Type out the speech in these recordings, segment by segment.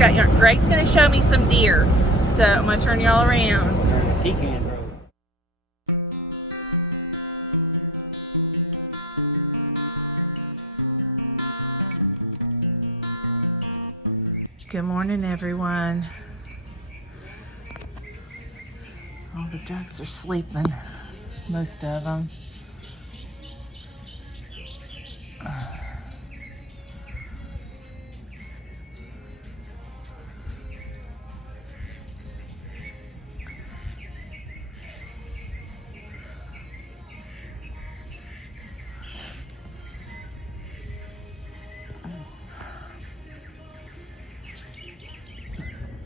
shezgotyarn. Greg's going to show me some deer. So I'm going to turn y'all around. Pecan road. Good morning, everyone. All the ducks are sleeping, most of them.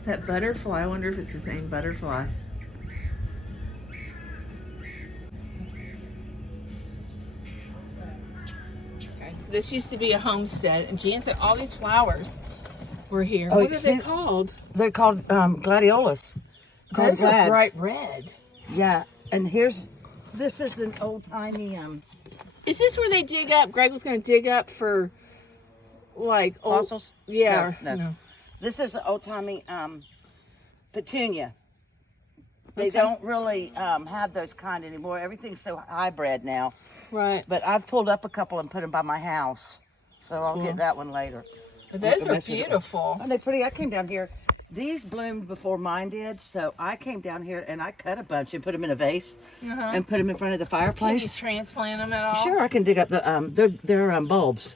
That butterfly, I wonder if it's the same butterfly. Okay. This used to be a homestead, and Jan said all these flowers were here. Oh, what are they called? They're called gladiolas. Those are bright red. Yeah, and this is an old-timey, Is this where they dig up? Greg was going to dig up for, like, fossils? Yeah. No. This is an old-timey petunia. They don't really have those kind anymore. Everything's so hybrid now. Right. But I've pulled up a couple and put them by my house. So I'll get that one later. But those are beautiful. Aren't they pretty? I came down here. These bloomed before mine did, so I came down here and I cut a bunch and put them in a vase and put them in front of the fireplace. Can you transplant them at all? Sure, I can dig up the they're bulbs.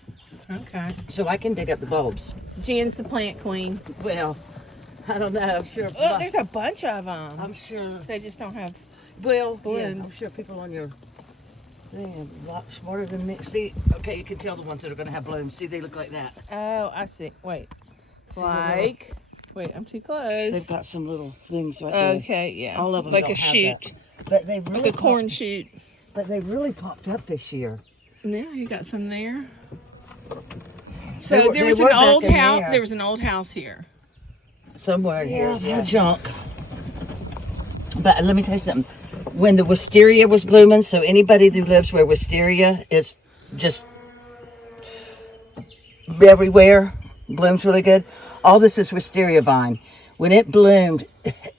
Okay. So I can dig up the bulbs. Jan's the plant queen. Well, I don't know. I'm sure. Oh, there's a bunch of them. I'm sure. They just don't have. Well, yeah, blooms. I'm sure people on your thing are a lot smarter than me. See, okay, you can tell the ones that are going to have blooms. See, they look like that. Oh, I see. Wait. See, Like. Wait, I'm too close. They've got some little things right there. Okay, yeah. All of them like don't a have shoot. that. But they really Like a corn shoot. But they really popped up this year. Yeah, you got some there. So They were- there they was were an back old in house. there. There was an old house here. Somewhere in here. Yeah, junk. But let me tell you something. When the wisteria was blooming, so anybody who lives where wisteria is just everywhere, blooms really good. All this is wisteria vine. When it bloomed,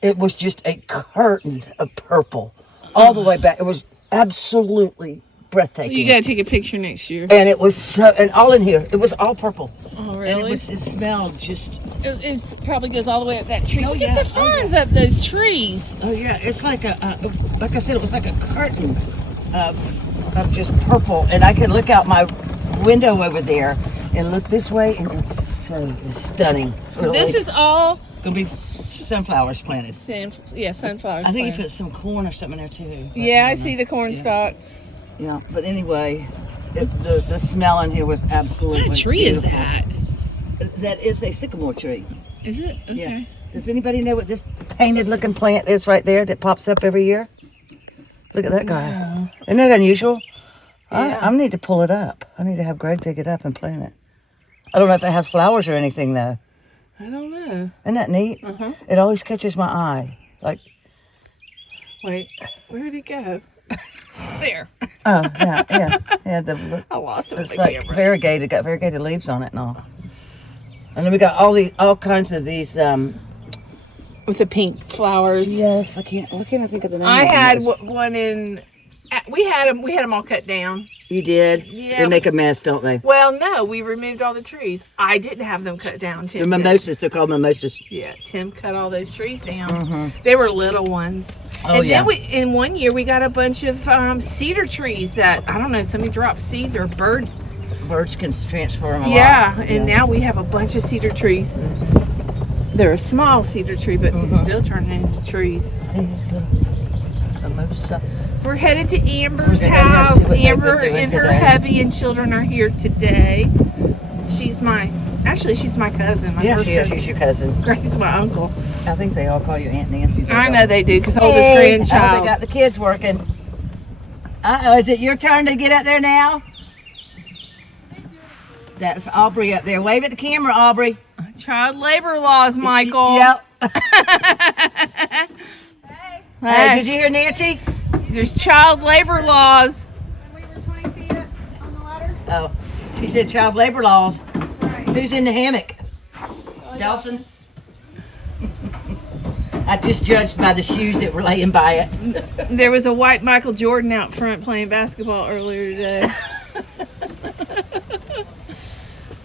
it was just a curtain of purple all the way back. It was absolutely breathtaking. You gotta take a picture next year. And it was so, and all in here, it was all purple. Oh, really? And it smelled just. It probably goes all the way up that tree. Oh, Look yeah. at the ferns up those trees. Oh yeah, it's like like I said, it was like a curtain of just purple, and I could look out my window over there and look this way, and it's so stunning. Really. This is all gonna be sunflowers planted. sunflowers. I think you put some corn or something in there too. Yeah, I see the corn stalks. Yeah, but anyway, the smell in here was absolutely. What kind of tree beautiful. is that? That is a sycamore tree. Is it? Okay. Yeah. Does anybody know what this painted looking plant is right there that pops up every year? Look at that guy. No. Isn't that unusual? Yeah. I need to pull it up. I need to have Greg dig it up and plant it. I don't know if it has flowers or anything though. I don't know. Isn't that neat? Uh-huh. It always catches my eye. Like, Wait, where did it go? There. oh yeah. I lost it with It's the like camera. variegated, got variegated leaves on it and all. And then we got all kinds of these. With the pink flowers. Yes, I can't think of the name. I of them. had It was- one in. We had them all cut down. You did? Yeah. They make a mess, don't they? Well, no, we removed all the trees. I didn't have them cut down. The Tim did. mimosas, they're called mimosas. Yeah, Tim cut all those trees down. They were little ones. Oh, and yeah. then in one year we got a bunch of cedar trees that I don't know. Somebody dropped seeds or bird. Birds can transfer them a lot. Yeah, and now we have a bunch of cedar trees. They're a small cedar tree, but it's still turning into trees. These mimosas. We're headed to Amber's We're gonna go house. see what they've been Amber doing and her today. hubby and children are here today. She's my cousin. My Yeah, first she is. cousin. She's your cousin. Greg's my uncle. I think they all call you Aunt Nancy. I know they do because oldest Hey, grandchild. oh, they got the kids working. Uh-oh, is it your turn to get up there now? That's Aubrey up there. Wave at the camera, Aubrey. Child labor laws, Michael. Yep. Hey, Hey, did you hear Nancy? there's child labor laws. We were 20 feet up on the ladder. Oh, she said child labor laws. Right. Who's in the hammock? Delson? I just judged by the shoes that were laying by it. There was a white Michael Jordan out front playing basketball earlier today.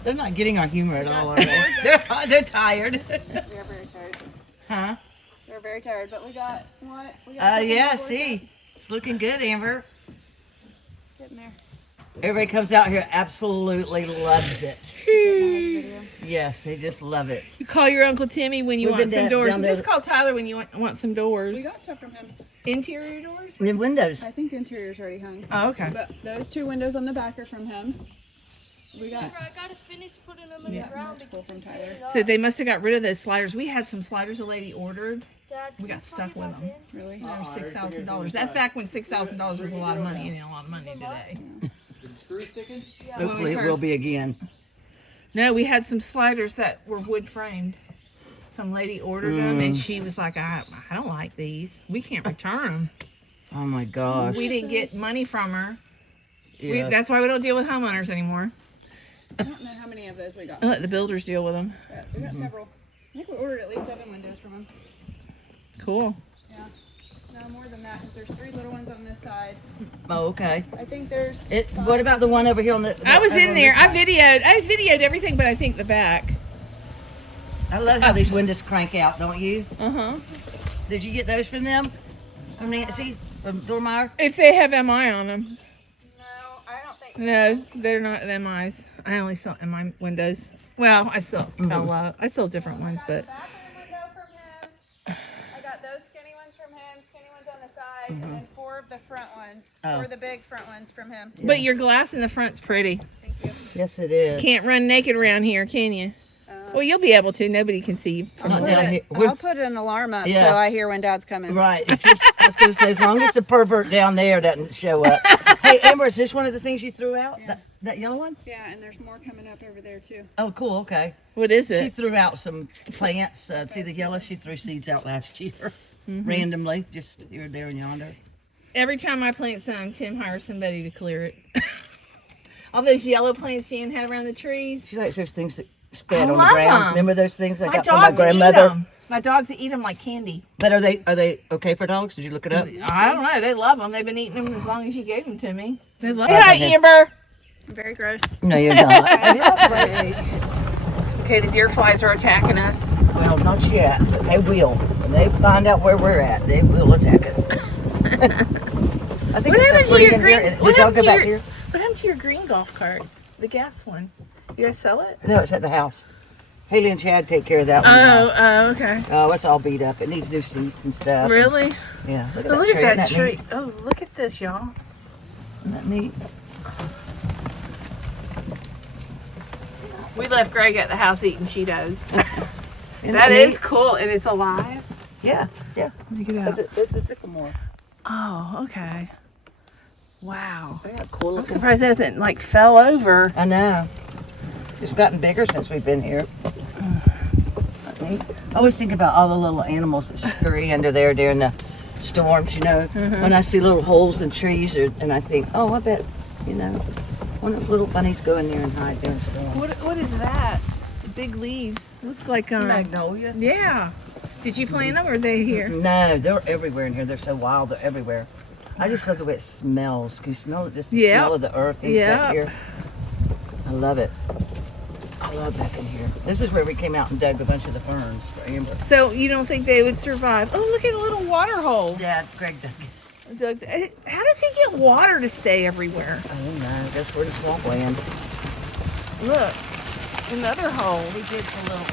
They're not getting our humor at all, are they? They're tired. We are very tired. Huh? We're very tired, but we got what? We got Yeah, see. It's looking good, Amber. getting there. Everybody comes out here, absolutely loves it. Video. Yes, they just love it. You call your Uncle Timmy when you We've want been some doors. down there. Just call Tyler when you want some doors. We got stuff from him. Interior doors? The windows. I think the interior's already hung. Oh, okay. But those 2 windows on the back are from him. We got I gotta finish putting them in Yeah. the ground Multiple because from it's Tyler. getting up. So they must have got rid of those sliders. We had some sliders a lady ordered. Dad, We can got you stuck plug with it them. back in? really. They were $6,000. That's back when $6,000 was a lot of money. Ain't a lot of money today. Hopefully it will be again. No, we had some sliders that were wood framed. Some lady ordered them, and she was like, I don't like these. We can't return them. Oh my gosh. We didn't get money from her. Yeah. That's why we don't deal with homeowners anymore. I don't know how many of those we got. I let the builders deal with them. But we got several. I think we ordered at least 7 windows from him. Cool. Yeah. No, more than that, because there's 3 little ones on this side. Oh, okay. I think there's. What about the one over here on the? I was over in on there. this I side? videoed everything, but I think the back. I love how these windows crank out, don't you? Uh-huh. Did you get those from them? From Nancy? From Dormeyer? If they have MI on them. No, I don't think. No, they're not MIs. I only sell MI windows. Well, I sell I sell different ones, but Bathroom window from him. I got those skinny ones from him, skinny ones on the side, and then 4 of the front ones. Oh. 4 of the big front ones from him. but your glass in the front's pretty. Thank you. Yes, it is. Can't run naked around here, can you? Well, you'll be able to. Nobody can see you. Not Put down it- here. We're- I'll put an alarm up Yeah. so I hear when Dad's coming. Right. It's just, I was going to say, as long as the pervert down there doesn't show up. Hey, Amber, is this one of the things you threw out? Yeah. That yellow one? Yeah, and there's more coming up over there too. Oh, cool. Okay. What is She it? threw out some plants. See the yellow? She threw seeds out last year. Randomly, just here, there, and yonder. Every time I plant some, Tim hires somebody to clear it. All those yellow plants Jan had around the trees. She likes those things that spread I on the love ground. 'em. Remember those things I My got from my dogs eat grandmother? them. My dogs eat them like candy. But are they okay for dogs? Did you look it up? I don't know. They love them. They've been eating them as long as you gave them to me. They love them. Hi, Amber. Very gross. No, you're not. Okay, the deer flies are attacking us. Well, not yet, but they will. When they find out where we're at, they will attack us. I think What it's happened so to your pretty in green? here. What Did y'all happened go to back your? here? What happened to your green golf cart? The gas one. You guys sell it? No, it's at the house. Haley and Chad take care of that one. now. Oh, okay. Oh, it's all beat up. It needs new seats and stuff. Really? Yeah. Look at Oh, that look tree. at that Isn't tree. neat? Oh, look at this, y'all. Isn't that neat? We left Greg at the house eating Cheetos. Isn't That neat? is cool, and it's alive. Yeah, yeah. Look at It's a sycamore. Oh, okay. Wow. Yeah, cool I'm looking. surprised it hasn't like fell over. I know. It's gotten bigger since we've been here. I always think about all the little animals that scurry under there during the storms, you know. When I see little holes in trees, and I think, oh, I bet, you know, one of the little bunnies go in there and hide during the storm. What is that? The big leaves. Looks like Magnolia? yeah. Did you plant them or are they here? No, they're everywhere in here. They're so wild. They're everywhere. I just love the way it smells. Can you smell it? Just the Yep. smell of the earth in Yep. back here. I love it. I love back in here. This is where we came out and dug a bunch of the ferns for Amber. So you don't think they would survive? Oh, look at the little water hole. Yeah, Greg dug it. How does he get water to stay everywhere? I don't know. That's where the swamp land. Look, another hole. We did a little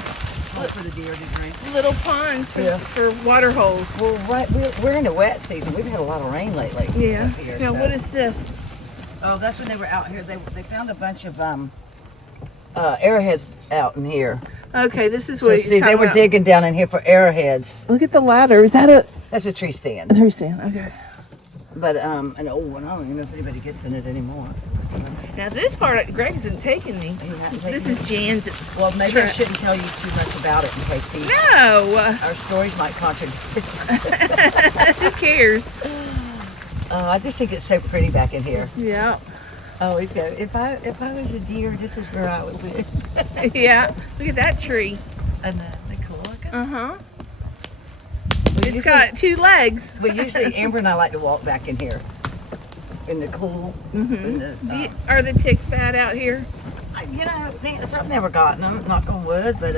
hole for the deer to drink. Little ponds for, Yeah. for water holes. Well, right, we're in the wet season. We've had a lot of rain lately. Yeah. Up here, Now, so- what is this? Oh, that's when they were out here. They found a bunch of arrowheads out in here. Okay, this is So what he's see, they talking were about. digging down in here for arrowheads. Look at the ladder. Is that a That's a tree stand. tree stand? Okay. But an old one. I don't even know if anybody gets in it anymore. Now this part, Greg's isn't taking me. You haven't This taken is Jan's. Well, maybe I Trent. shouldn't tell you too much about it in case No. our stories might contradict. Who cares? I just think it's so pretty back in here. Yeah. Always go. If I was a deer, this is where I would live. Yeah. Look at that tree. And they're cool looking. Uh huh. It's got 2 legs. But usually Amber and I like to walk back in here. In the cool. In the, Are the ticks bad out here? you know, Nancy, I've never gotten them, knock on wood, but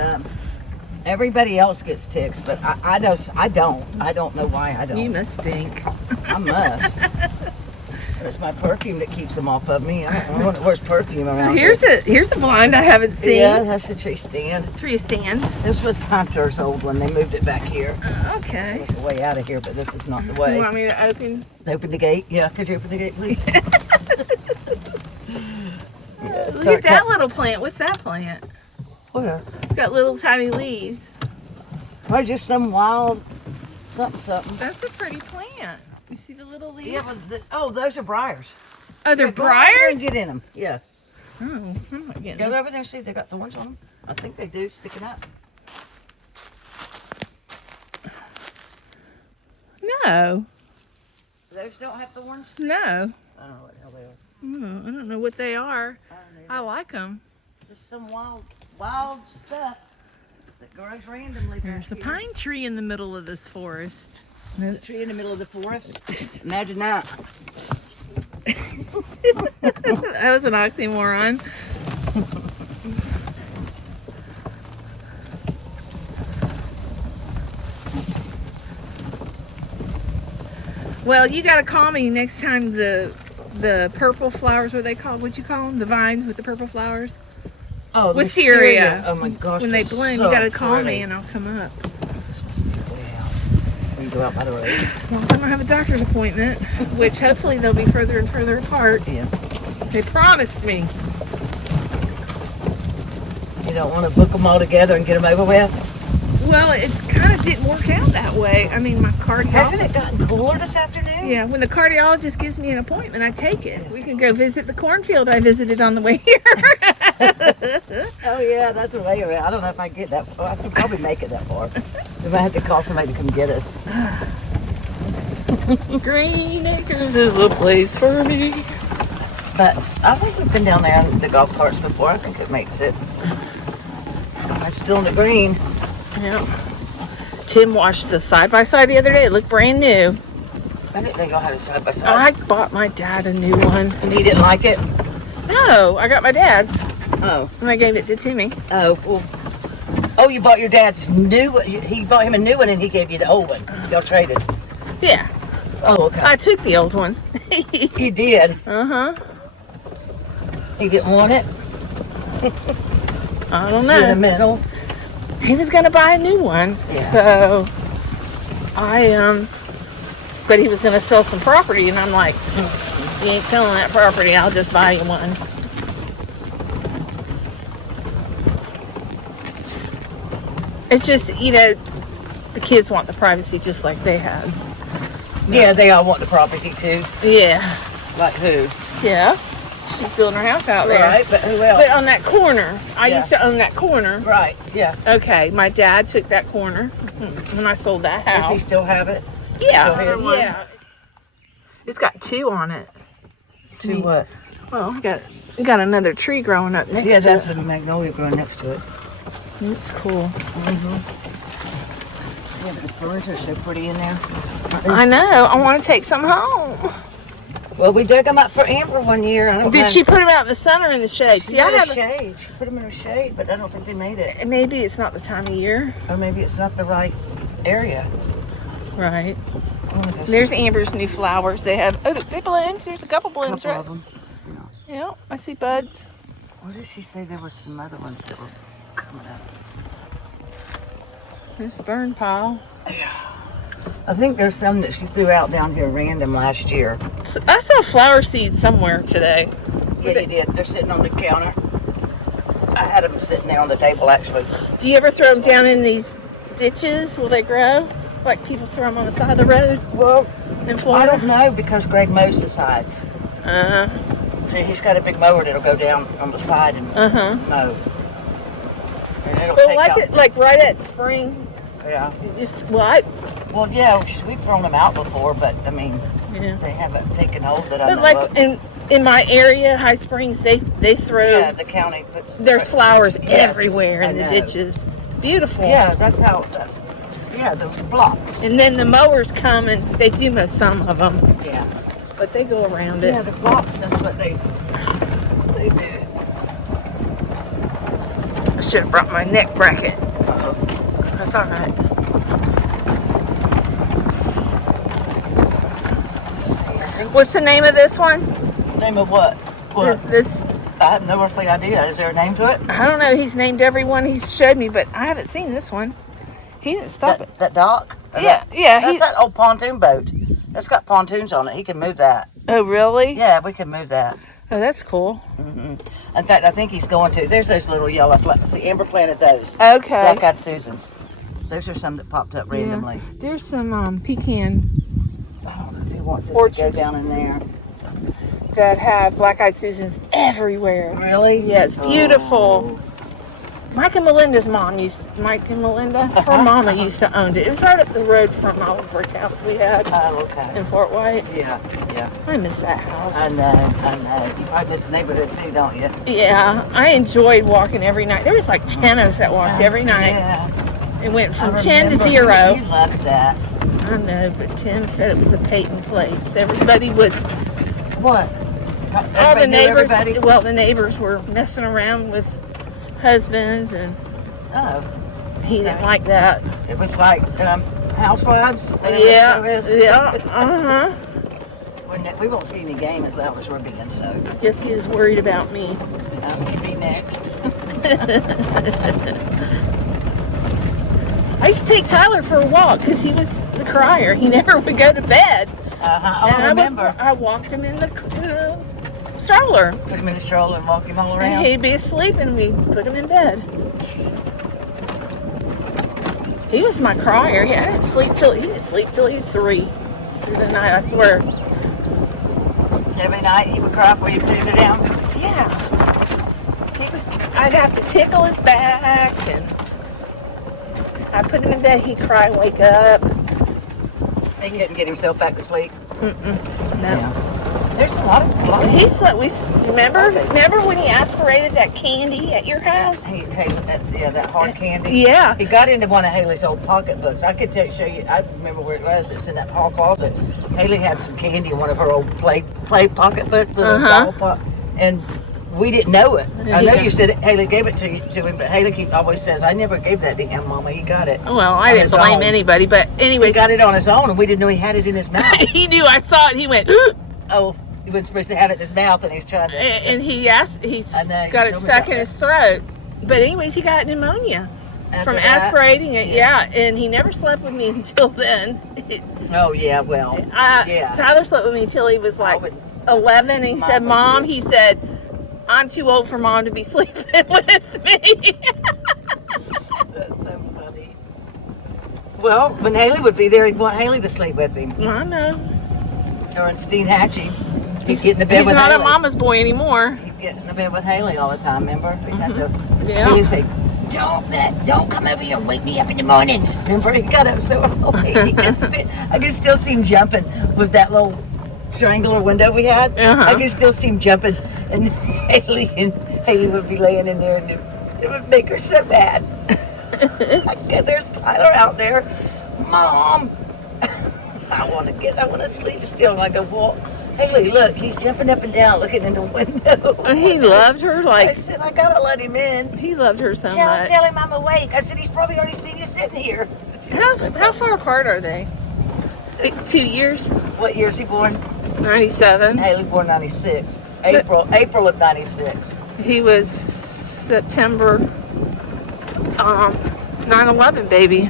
everybody else gets ticks, but I don't. I don't know why I don't. You must stink. I must. It's my perfume that keeps them off of me. I don't know where's perfume around Here's a blind I haven't seen. Yeah, that's a tree stand. Tree stand. This was Hunter's old one. They moved it back here. Okay. It's the way out of here, but this is not the You way. want me to open? Open the gate? Yeah, could you open the gate, please? Yeah, Look at that little plant. What's that plant? Where? It's got little tiny leaves. Oh, just some wild something. That's a pretty plant. You see the little leaves? Yeah, but those are briars. Oh, they're Go over there and briars? get in them. Yeah. Oh, I'm not getting Go them. over there and see if they got thorns on them. I think they do, sticking up. No. Those don't have thorns? No. I don't know what the hell they are. I don't know what they are. I don't know. I like them. Just some wild stuff that grows randomly. There's a back here. pine tree in the middle of this forest. A tree in the middle of the forest. Imagine that. That was an oxymoron. Well, you gotta call me next time the purple flowers, what are they called? What you call them? The vines with the purple flowers? Oh, the Wisteria. Oh my gosh. When they they're bloom, so you gotta call pretty. me and I'll come up. When you go out by the road. As long as I don't have a doctor's appointment, which hopefully they'll be further and further apart. Yeah. They promised me. You don't want to book them all together and get them over with? Well, it kind of didn't work out that way. I mean, my cardiologist... Hasn't it gotten cooler this afternoon? Yeah, when the cardiologist gives me an appointment, I take it. We can go visit the cornfield I visited on the way here. Oh yeah, that's a way around. I don't know if I get that far. I can probably make it that far. We might have to call somebody to come get us. Green Acres is the place for me. But I think we've been down there in the golf carts before. I think it makes it. It's still in the green. Yeah. Tim washed the side-by-side the other day. It looked brand new. I didn't know y'all had a side by I side. bought my dad a new one. And he didn't like it? No, I got my dad's. Oh. And I gave it to Timmy. Oh, well. Oh, you bought your dad's new one. He bought him a new one and he gave you the old one. Y'all traded. Yeah. Oh, okay. I took the old one. He did. Uh-huh. He didn't want it. I don't It's in the know. middle. He was gonna buy a new one. Yeah. So but he was gonna sell some property and I'm like, you ain't selling that property, I'll just buy you one. It's just, the kids want the privacy just like they had. Yeah, they all want the property too. Yeah. Like who? Yeah. She's building her house out there. Right, but who else? But on that corner, I Yeah. used to own that corner. Right, yeah. Okay, my dad took that corner when I sold that house. Does he still have it? Yeah, still have one? yeah. It's got 2 on it. To what? Well, we got another tree growing up next Yeah, to that's it. the magnolia growing next to it. It's cool. Yeah, the ferns are so pretty in there. I know. I want to take some home. Well, we dug them up for Amber one year. I don't know. Did she put them out in the sun or in the shade? See, I in the have. shade. She put them in the shade, but I don't think they made it. Maybe it's not the time of year. Or maybe it's not the right area. Right. I wanna go see There's Amber's new flowers. They have. Oh, they bloomed. There's a couple a blooms, couple right? of them. Yeah, I see buds. Where did she say there were some other ones that were coming up? There's the burn pile. I think there's some that she threw out down here random last year. So I saw flower seeds somewhere today. Yeah, you did. They're sitting on the counter. I had them sitting there on the table, actually. Do you ever throw them down in these ditches? Will they grow? Like people throw them on the side of the road Well, in I Florida? don't know because Greg mows the sides. Uh-huh. See, he's got a big mower that'll go down on the side and mow. And it'll But take like out, it, like right at spring, yeah. it just well, Yeah, we've thrown them out before, but I mean, yeah. they haven't taken hold that I But know like of. in my area, High Springs, they throw. Yeah, the county puts. There's flowers Yes, everywhere I in the know. ditches. It's beautiful. Yeah, that's how. That's. Yeah, the blocks. And then the mowers come and they do mow some of them, Yeah. but they go around it. Yeah, the blocks. That's what they do. I should have brought my neck bracket. Uh-oh. That's all right. Let's see. I think What's the name of this one? name of what? This I have no earthly idea. Is there a name to it? I don't know. He's named every one he's showed me, but I haven't seen this one. He didn't stop it. That dock? Yeah, yeah. That's that old pontoon boat. It's got pontoons on it. He can move that. Oh, really? Yeah, we can move that. Oh, that's cool. In fact, I think he's going to. There's those little yellow. See, Amber planted those. Okay. Black-eyed Susans. Those are some that popped up randomly. Yeah. There's some pecan I don't know if he wants us to Orchards. go down in there. that have black-eyed Susans everywhere. Really? Yeah, it's beautiful. Mike and Melinda's mom Mike and Melinda, her mama used to own it. It was right up the road from our brick house we had Oh, okay. in Fort White. Yeah, yeah. I miss that house. I know. You probably miss the neighborhood too, don't you? Yeah, I enjoyed walking every night. There was like 10 of us that walked every night. Yeah. It went from I 10 to remember 0. You loved that. I know, but Tim said it was a Peyton place. Everybody was, What? all the Everybody knew neighbors, everybody? well, the neighbors were messing around with husbands, and Oh, he didn't like that. it was like Housewives. whatever Yeah, the show is. yeah, uh-huh. We won't see any game as loud as we're being, so I guess he was worried about me. you be next. I used to take Tyler for a walk because he was the crier. He never would go to bed. I And remember. I walked him in the stroller. Put him in the stroller and walk him all And around. he'd be asleep and we'd put him in bed. He was my crier. He didn't sleep till he was 3 through the night, I swear. Every night he would cry before you put him down. Yeah. I'd have to tickle his back, and I put him in bed. He'd cry, wake up. He couldn't get himself back to sleep. No. Yeah. There's a lot of He slept. Remember when he aspirated that candy at your house? that hard candy. Yeah. He got into one of Haley's old pocketbooks. I could show you. I remember where it was. It was in that hall closet. Haley had some candy in one of her old play pocketbooks, little doll and we didn't know it. I know you said Haley gave it to him, but Haley always says, "I never gave that to him, Mama. He got it." Well, I on didn't his blame own. anybody, but anyways, He got it on his own, and we didn't know he had it in his mouth. he knew. I saw it. He went, Oh, he wasn't supposed to have it in his mouth, and he's trying to. and he I know, you got it told me stuck about in that. his throat. But anyways, he got pneumonia After from that? aspirating it. Yeah, and he never slept with me until then. Oh yeah, well, yeah. Tyler slept with me until he was like would- 11, and he said, would "Mom," too. he said, "I'm too old for Mom to be sleeping with me." That's so funny. Well, when Haley would be there, he'd want Haley to sleep with him. I know. During Steve Hatchie, he'd get in the bed He's with not Haley. a mama's boy anymore. He'd get in the bed with Haley all the time. Remember? He'd have to. Yeah. Haley'd say, "Don't come over here and wake me up in the mornings." Remember? He got up so early. I could still see him jumping with that little triangular window we had. Uh-huh. I could still see him jumping, and Haley would be laying in there, and it would make her so mad. There's Tyler out there, Mom. I want to sleep still. And I go, well, Haley, look, he's jumping up and down, looking in the window. He loved her I like said, I gotta let him in. he loved her so Tell much. him I'm awake. I said, he's probably already seen you sitting here. How far apart are they? 2 years. What year is he born? 97. Haley born 96. April of 96. He was September 9/11 baby.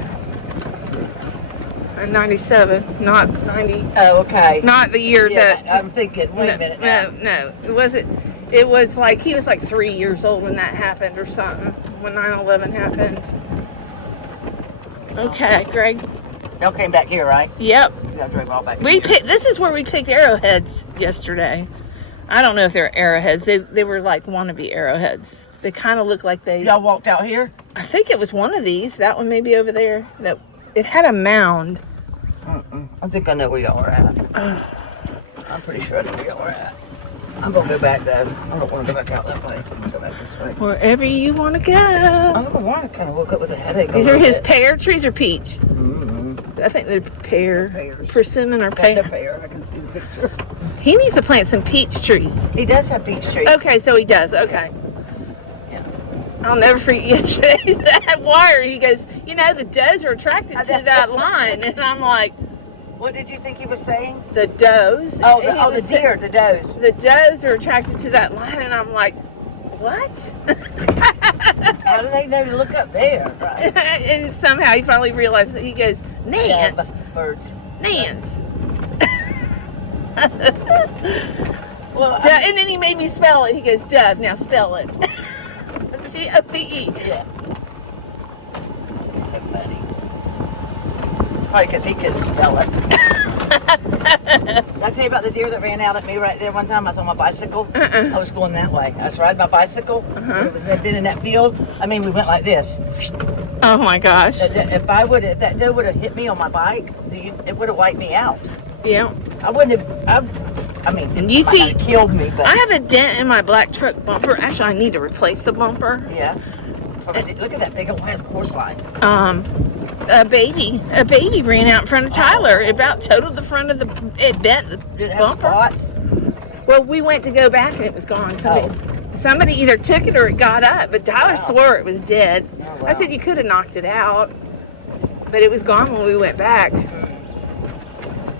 In 97, not 90. Oh, okay. Not the year Yeah, that. I'm thinking, wait a minute now. No. It wasn't. It was like he was like 3 years old when that happened or something. When 9/11 happened. Okay, Greg. Y'all came back here, right? Yep. Y'all drove all back We here. picked. This is where we picked arrowheads yesterday. I don't know if they're arrowheads. They were like wannabe arrowheads. They kind of look like they. Y'all walked out here? I think it was one of these. That one maybe over there. That it had a mound. I think I know where y'all are at. I'm pretty sure I know where y'all are at. I'm gonna go back though. I don't want to go back out that way. I'm gonna go back this way. Wherever you want to go. I don't know why I kind of woke up with a headache. These a are little his bit. pear trees or peach. I think they're pear. Pears. Persimmon or Got the pear. pear. I can see the picture. He needs to plant some peach trees. He does have peach trees. Okay, so he does. Okay. Yeah. I'll never forget yesterday that wire. He goes, you know, the does are attracted to that line. And I'm like, What did you think he was saying? the does? Oh, And he the was saying, deer, the does. the does are attracted to that line. And I'm like, what? How do they know to look up there? Right. And somehow he finally realized that he goes, Yeah, Nance. birds. Nance. Well, And then he made me spell it. He goes, Dove. Now spell it. G-O-V-E. yeah. So funny. Probably because he couldn't spell it. Did I tell you about the deer that ran out at me right there one time? I was on my bicycle. I was going that way. I was riding my bicycle. They'd been in that field. I mean, we went like this. Oh my gosh. If that doe would have hit me on my bike, it would have wiped me out. Yeah. I wouldn't have. I mean, And you it might see- not have killed me, but I have a dent in my black truck bumper. Actually, I need to replace the bumper. yeah. Look at that big old horse line. A baby ran out in front of Tyler. It about totaled the front of it bent the Did it have bumper. spots? Well, we went to go back and it was gone. Somebody either took it or it got up, but Tyler swore it was dead. Oh, wow. I said you could have knocked it out, but it was gone when we went back.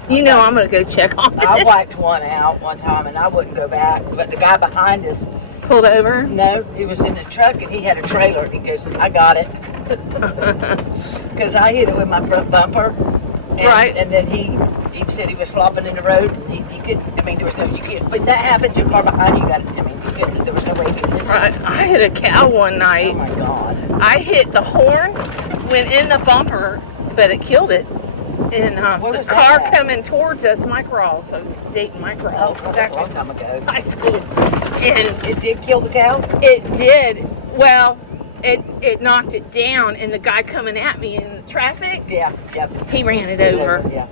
You know I'm gonna go check on it. I wiped one out one time and I wouldn't go back, but the guy behind us, Pulled over. no, he was in the truck and he had a trailer. And he goes, I got it. Because I hit it with my front bumper. And, Right. And then he said he was flopping in the road and he could, I mean, there was no, you can't, when that happens, your car behind you got it. I mean, you couldn't, there was no way he could listen. Right. I hit a cow one Oh night. my God. I hit the horn, went in the bumper, but it killed it. And Where the was car that at? coming towards us, Mike Rawls, so dating Mike Oh, Rawls that's back a long in time ago. high school. And It did kill the cow? it did, well, it knocked it down, and the guy coming at me in the traffic, Yeah, yeah. he ran it over. Yeah.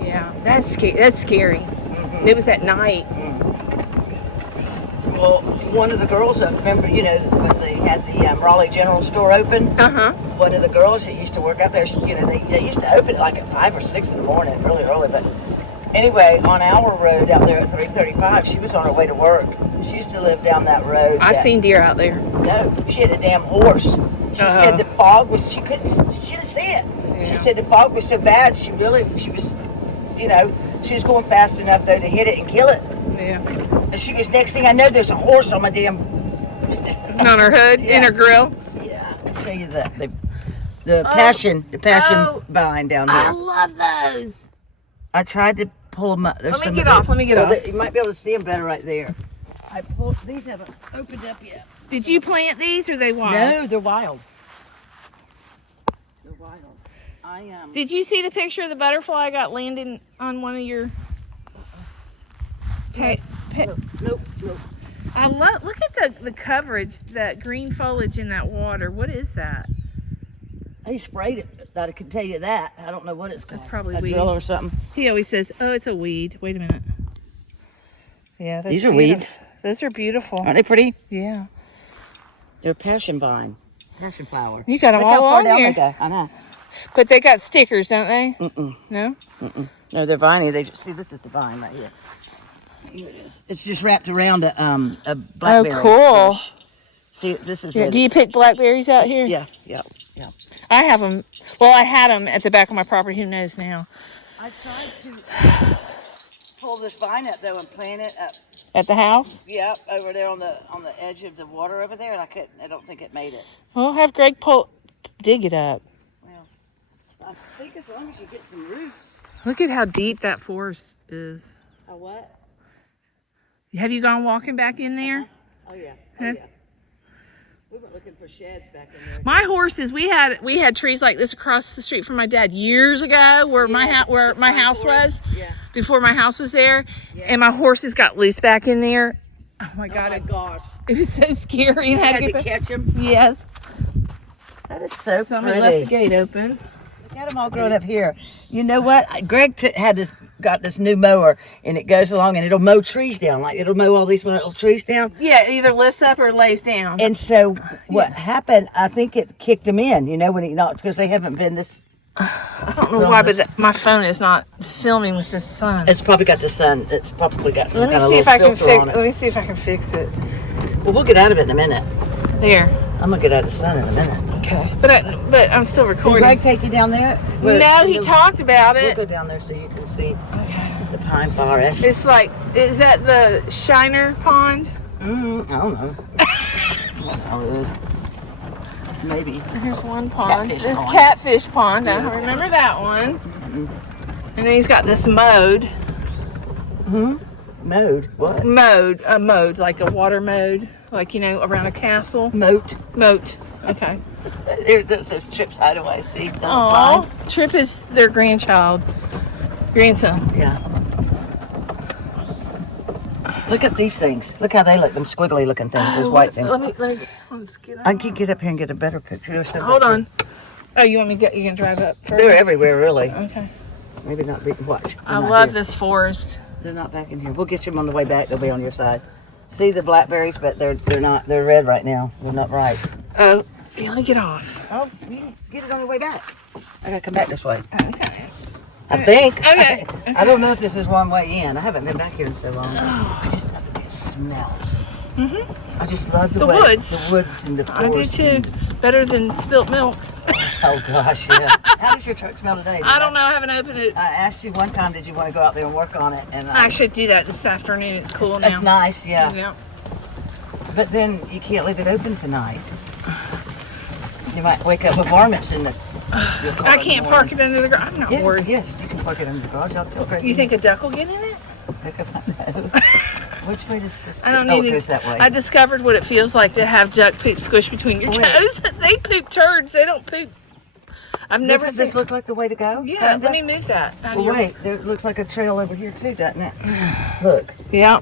Yeah, that's scary. It was at night. Well, one of the girls, I remember, you know, when they had the Raleigh General Store open, Uh-huh. one of the girls that used to work up there, you know, they used to open it like at 5 or 6 in the morning, really early. But anyway, on our road out there at 335, she was on her way to work. She used to live down that road. I've seen deer out there. No, she had a damn horse. She said the fog was, she didn't see it. She Yeah. said the fog was so bad, she was, you know, she was going fast enough though to hit it and kill it. Yeah. And she goes, next thing I know, there's a horse on my damn. On her hood, in her Yes. grill. Yeah, I'll show you the passion vine down I there. love those. I tried to pull them up. There's Let me some get of off, let me get well, off. You might be able to see them better right there. I pulled. These haven't opened up yet. Did you plant these or they wild? No, they're wild. They're wild. Did you see the picture of the butterfly I got landing on one of your? Nope. I love. Look at the coverage, that green foliage in that water. What is that? He sprayed it. I can tell you that. I don't know what it's called. That's probably a weeds. drill or something. He always says, "Oh, it's a weed." Wait a minute. Yeah, that's These are beautiful. weeds. Those are beautiful. Aren't they pretty? Yeah. They're passion vine, passion flower. You got them Look how all far on down here. they go. I know. But they got stickers, don't they? No. No, they're viney. They just see this is the vine right here. Here it is. It's just wrapped around a blackberry. Oh, cool. bush. See, this is Yeah. it. Do you pick blackberries out here? Yeah. I have them. Well, I had them at the back of my property. Who knows now? I tried to pull this vine up though and plant it up. At the house? Yep, over there on the edge of the water over there, and I couldn't. I don't think it made it. Well, have Greg dig it up. Well, I think as long as you get some roots. Look at how deep that forest is. A what? Have you gone walking back in there? Oh yeah. Huh? Yeah. We went looking for sheds back in there. My horses, we had trees like this across the street from my dad years ago, where my house was. Yeah. Before my house was there, and my horses got loose back in there. Oh my God! Oh my gosh. It was so scary. And You I had had to to catch them. Yes. That is so Somebody pretty. left the gate open. Got them all growing up here. You know what? Greg got this new mower, and it goes along and it'll mow trees down. Like it'll mow all these little trees down. Yeah, it either lifts up or lays down. And so what happened? I think it kicked him in. You know when he knocked because they haven't been this I don't know why, but my phone is not filming with the sun. It's probably got the sun. It's probably got some Let me kind of see little if I can filter fix. on it. Let me see if I can fix it. Well, we'll get out of it in a minute. There. I'm gonna get out of the sun in a minute. Okay. But I'm still Did recording. Greg take you down there? No, he talked about We'll it. go down there so you can see Okay. the pine forest. It's like, is that the Shiner Pond? I don't know. I don't know. Maybe. Here's one pond. Catfish This pond. catfish pond. I remember that one. And then he's got this mode. Mode. What? A mode, like a water mode, like, you know, around a castle. Moat. Moat. Okay. There, that says Trips Hideaway. See? That Aw, sign? Trip is their grandson. Yeah. Look at these things. Look how they look. Them squiggly looking things. Those white things. Let's get I can get up here and get a better picture. They're so Hold back on. Oh, you want me to get? You can drive up here. first. They're everywhere, really. Okay. Maybe not. Watch. They're I not love here. this forest. They're not back in here. We'll get them on the way back. They'll be on your side. See the blackberries, but they're not. They're red right now. They're not ripe. Oh, yeah, let me get off. Oh, you can get it on the way back. I gotta come back this way. Okay. I think. Okay. I don't know if this is one way in. I haven't been back here in so long. I just love the way it smells. I just love the way woods. the woods and the I do forest. too. Better than spilt milk. Oh gosh, yeah. How does your truck smell today? I don't know. I haven't opened it. I asked you one time, did you want to go out there and work on it? And I should do that this afternoon. It's cool now. That's nice, yeah. Yeah. But then you can't leave it open tonight. You might wake up with varmints in the. I can't park it under the garage. I'm not Yeah, worried. yes, you can park it in the garage. I'll tell Greg. You think a duck will get in it? Heck if I know. Which way does this I don't go? Oh, need it it. goes that way. I discovered what it feels like to have duck poop squished between your Wait. toes. They poop turds. They don't poop. I've never Does seen. this look like the way to go? Yeah, Kinda? let me move that. out of Well, your- wait, there looks like a trail over here too, doesn't it? Look, Yeah.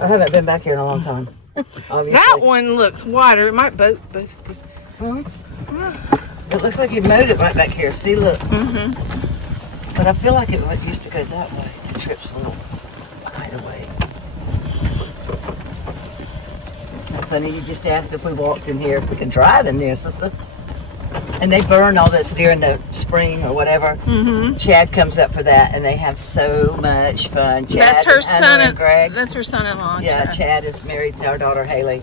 I haven't been back here in a long time. Obviously. That one looks wider. It might both. It looks like you mowed it right back here. See, look. But I feel like it used to go that way to Trip's little hideaway. Funny, you just asked if we walked in here, if we can drive in there, sister. And they burn all this during the spring or whatever. Chad comes up for that, and they have so much fun. Chad That's her and Hunter son. and Greg. That's her son-in-law. Yeah, Chad is married to our daughter Haley,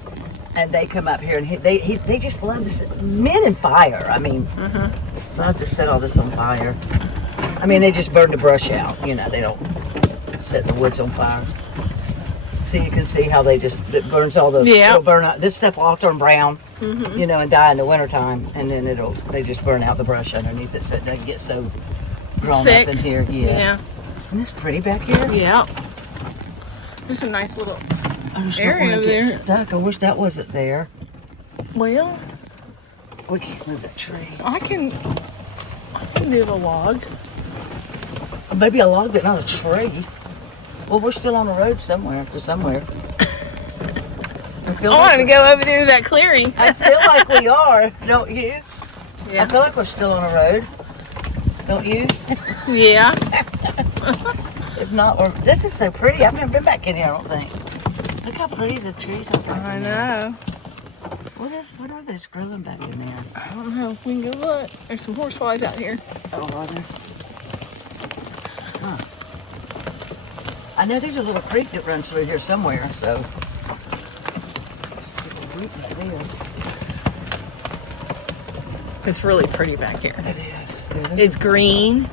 and they come up here and they just love to set, men and fire. I mean, just love to set all this on fire. I mean, they just burn the brush out. You know, they don't set the woods on fire. So you can see how it burns all the. Yeah. It'll burn out. This stuff will all turn brown, you know, and die in the wintertime, and then they just burn out the brush underneath it, so it doesn't get so grown Thick. up in here. Yeah. Isn't this pretty back here? Yeah. There's a nice little I just area don't want over to get there. stuck. I wish that wasn't there. Well, We can't move that tree. I can move a log. Maybe a log, but not a tree. Well, we're still on the road somewhere to somewhere. I feel I want to like go over there to that clearing. I feel like we are, don't you? Yeah. I feel like we're still on the road, don't you? Yeah. If not, this is so pretty. I've never been back in here, I don't think. Look how pretty the trees are back I in there. know. What are those growing back in there? I don't know. We can go look. There's some horseflies out here. Oh, are there? Huh. I know there's a little creek that runs through here somewhere, so. It's really pretty back here. It is. Yeah, It's green.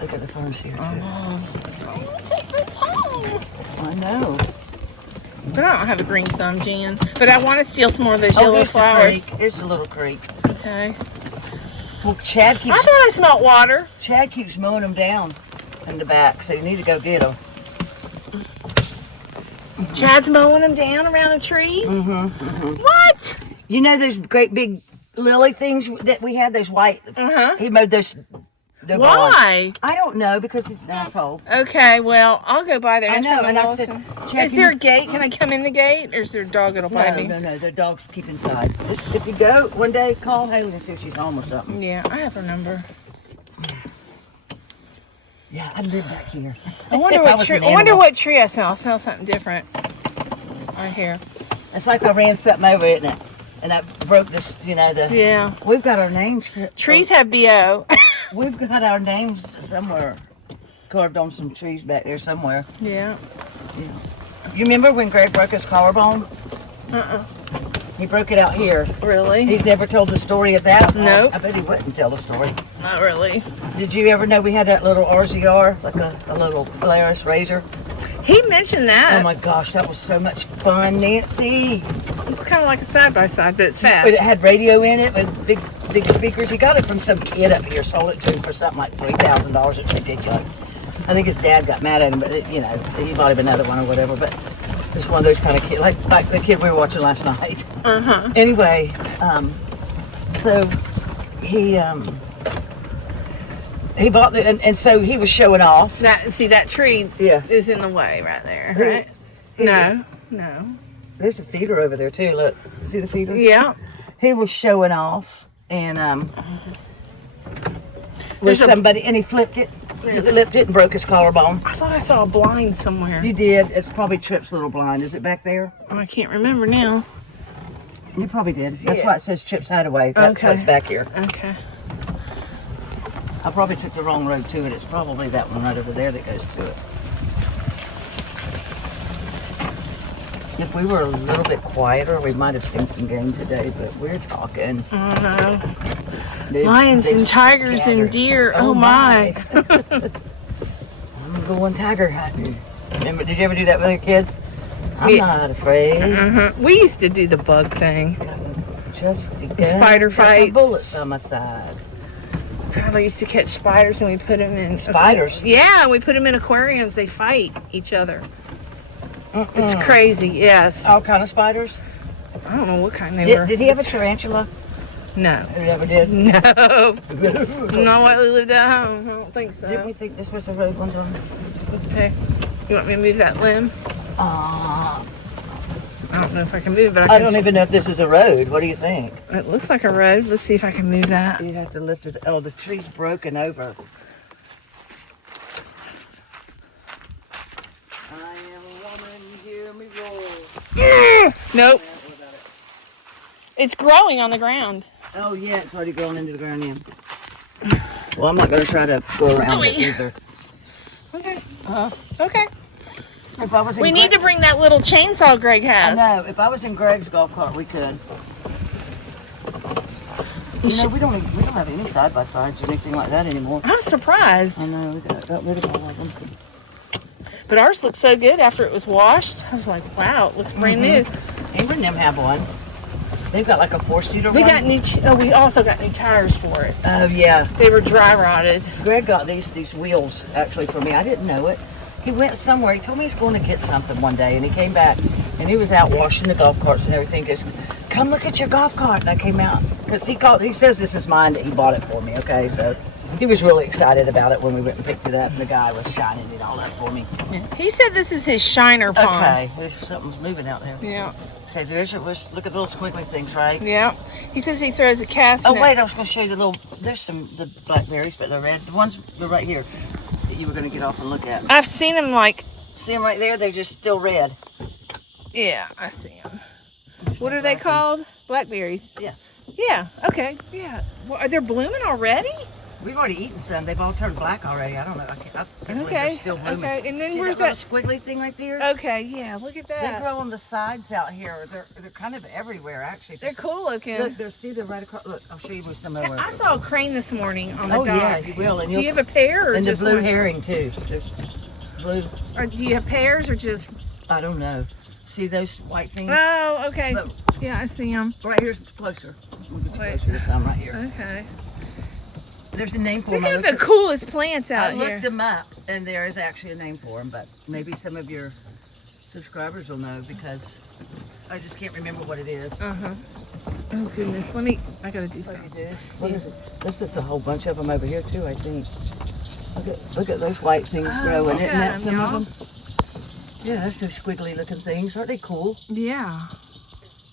look at the farms here, too. Take this home. I know. But I don't have a green thumb, Jan. But I want to steal some more of those Oh, yellow here's the flowers. creek. Here's the little creek. Okay. Well, Chad I thought keeps I smelled water. mowing them down in the back, so you need to go get them. Chad's mowing them down around the trees. What? You know those great big lily things that we had, those white? He mowed those. they're gone. Why? I don't know, because he's an asshole. Okay, well, I'll go by there. I next know, time and I listen. said, Chad, Is there a gate? Can I come in the gate? Or is there a dog that'll bite me? No, their dogs keep inside. If you go one day, call Haley and see if she's home or something. Yeah, I have her number. Yeah, I live back here. I wonder If what was tree. an I wonder animal. what tree I smell. I smell something different. Right here. It's like I ran something over it, and I broke this, Yeah. We've got our names. Trees have BO. We've got our names somewhere carved on some trees back there somewhere. Yeah. You remember when Greg broke his collarbone? He broke it out here. Really? He's never told the story of that? Nope. I bet he wouldn't tell the story. Not really. Did you ever know we had that little RZR, like a little Polaris razor? He mentioned that. Oh my gosh, that was so much fun, Nancy. It's kind of like a side-by-side, but it's fast. But it had radio in it with big speakers. He got it from some kid up here, sold it to him for something like $3,000. It's ridiculous. I think his dad got mad at him, but he bought him another one or whatever. But it's one of those kind of kids, like the kid we were watching last night. Anyway, so he bought and so he was showing off. That tree is in the way right there, right? No. There's a feeder over there too. Look, see the feeder? Yeah. He was showing off, and with somebody, and he flipped it. He flipped it and broke his collarbone. I thought I saw a blind somewhere. You did. It's probably Trip's little blind. Is it back there? I can't remember now. You probably did. That's why it says Trip's Hideaway. That's what's back here. Okay. I probably took the wrong road to it. It's probably that one right over there that goes to it. If we were a little bit quieter, we might have seen some game today, but we're talking. Oh no. Lions and tigers scattered. and deer. Oh my. I'm going tiger hunting. Remember, did you ever do that with your kids? I'm not afraid. We used to do the bug thing. Just a gun. Spider Got my fights. bullets on my side. Tyler used to catch spiders and we put them in. Spiders? Yeah, we put them in aquariums. They fight each other. It's crazy, yes. All kind of spiders? I don't know what kind they were. Did he have a tarantula? No. He never did? No. Not while they lived at home. I don't think so. Didn't we think this was the road ones on? Okay. You want me to move that limb? I don't know if I can move it. I don't even know if this is a road. What do you think? It looks like a road. Let's see if I can move that. You have to lift it. Oh, the tree's broken over. I am a woman, hear me roar. Nope. It's growing on the ground. Oh yeah, it's already growing into the ground in. Well, I'm not going to try to go around it either. Okay. Okay. If I was in We need to bring that little chainsaw Greg has. I know. If I was in Greg's golf cart, we could. We don't have any side by sides or anything like that anymore. I'm surprised. I know. We got rid of all of them. But ours looks so good after it was washed. I was like, wow, it looks brand new. Amber and them have one. They've got like a 4-seater We one. got new. We also got new tires for it. Oh yeah. They were dry rotted. Greg got these wheels actually for me. I didn't know it. He went somewhere. He told me he's going to get something one day, and he came back, and he was out washing the golf carts and everything. He goes, "Come look at your golf cart." And I came out because he says this is mine, that he bought it for me. Okay, so he was really excited about it when we went and picked it up, and the guy was shining it all up for me. Yeah. He said this is his shiner pond. Okay, there's something's moving out there. Yeah. Okay, look at the little squiggly things, right? Yeah. He says he throws a cast. Oh wait, I was going to show you there's the blackberries, but they're red. The ones they're right here that you were going to get off and look at. I've seen them See them right there? They're just still red. Yeah, I see them. What are they called? Blackberries. Yeah. Yeah. Okay. Yeah. Well, are they blooming already? We've already eaten some. They've all turned black already. I don't know. I can't believe Okay. they're still blooming. Okay. And then See where's that that? little squiggly thing right there? Okay. Yeah. Look at They that. grow on the sides out here. They're kind of everywhere actually. They're cool looking. Look, they're right across. Look, I'll show you with some more. I saw a crane this morning on the Oh dock. yeah, you will. And Do you have a pair or and just the blue one? herring too. There's blue. Or do you have pairs or just? I don't know. See those white things? Oh, okay. Look. Yeah, I see them. Right here's closer. We'll get you Wait. closer to some right here. Okay. There's a name for They them. have the coolest plants out I here. looked them up, and there is actually a name for them, but maybe some of your subscribers will know because I just can't remember what it is. Oh goodness, I gotta do something. What is it? This is a whole bunch of them over here too, I think. Look at those white things growing. Isn't that some of them? Yeah, that's those squiggly looking things. Aren't they cool? Yeah.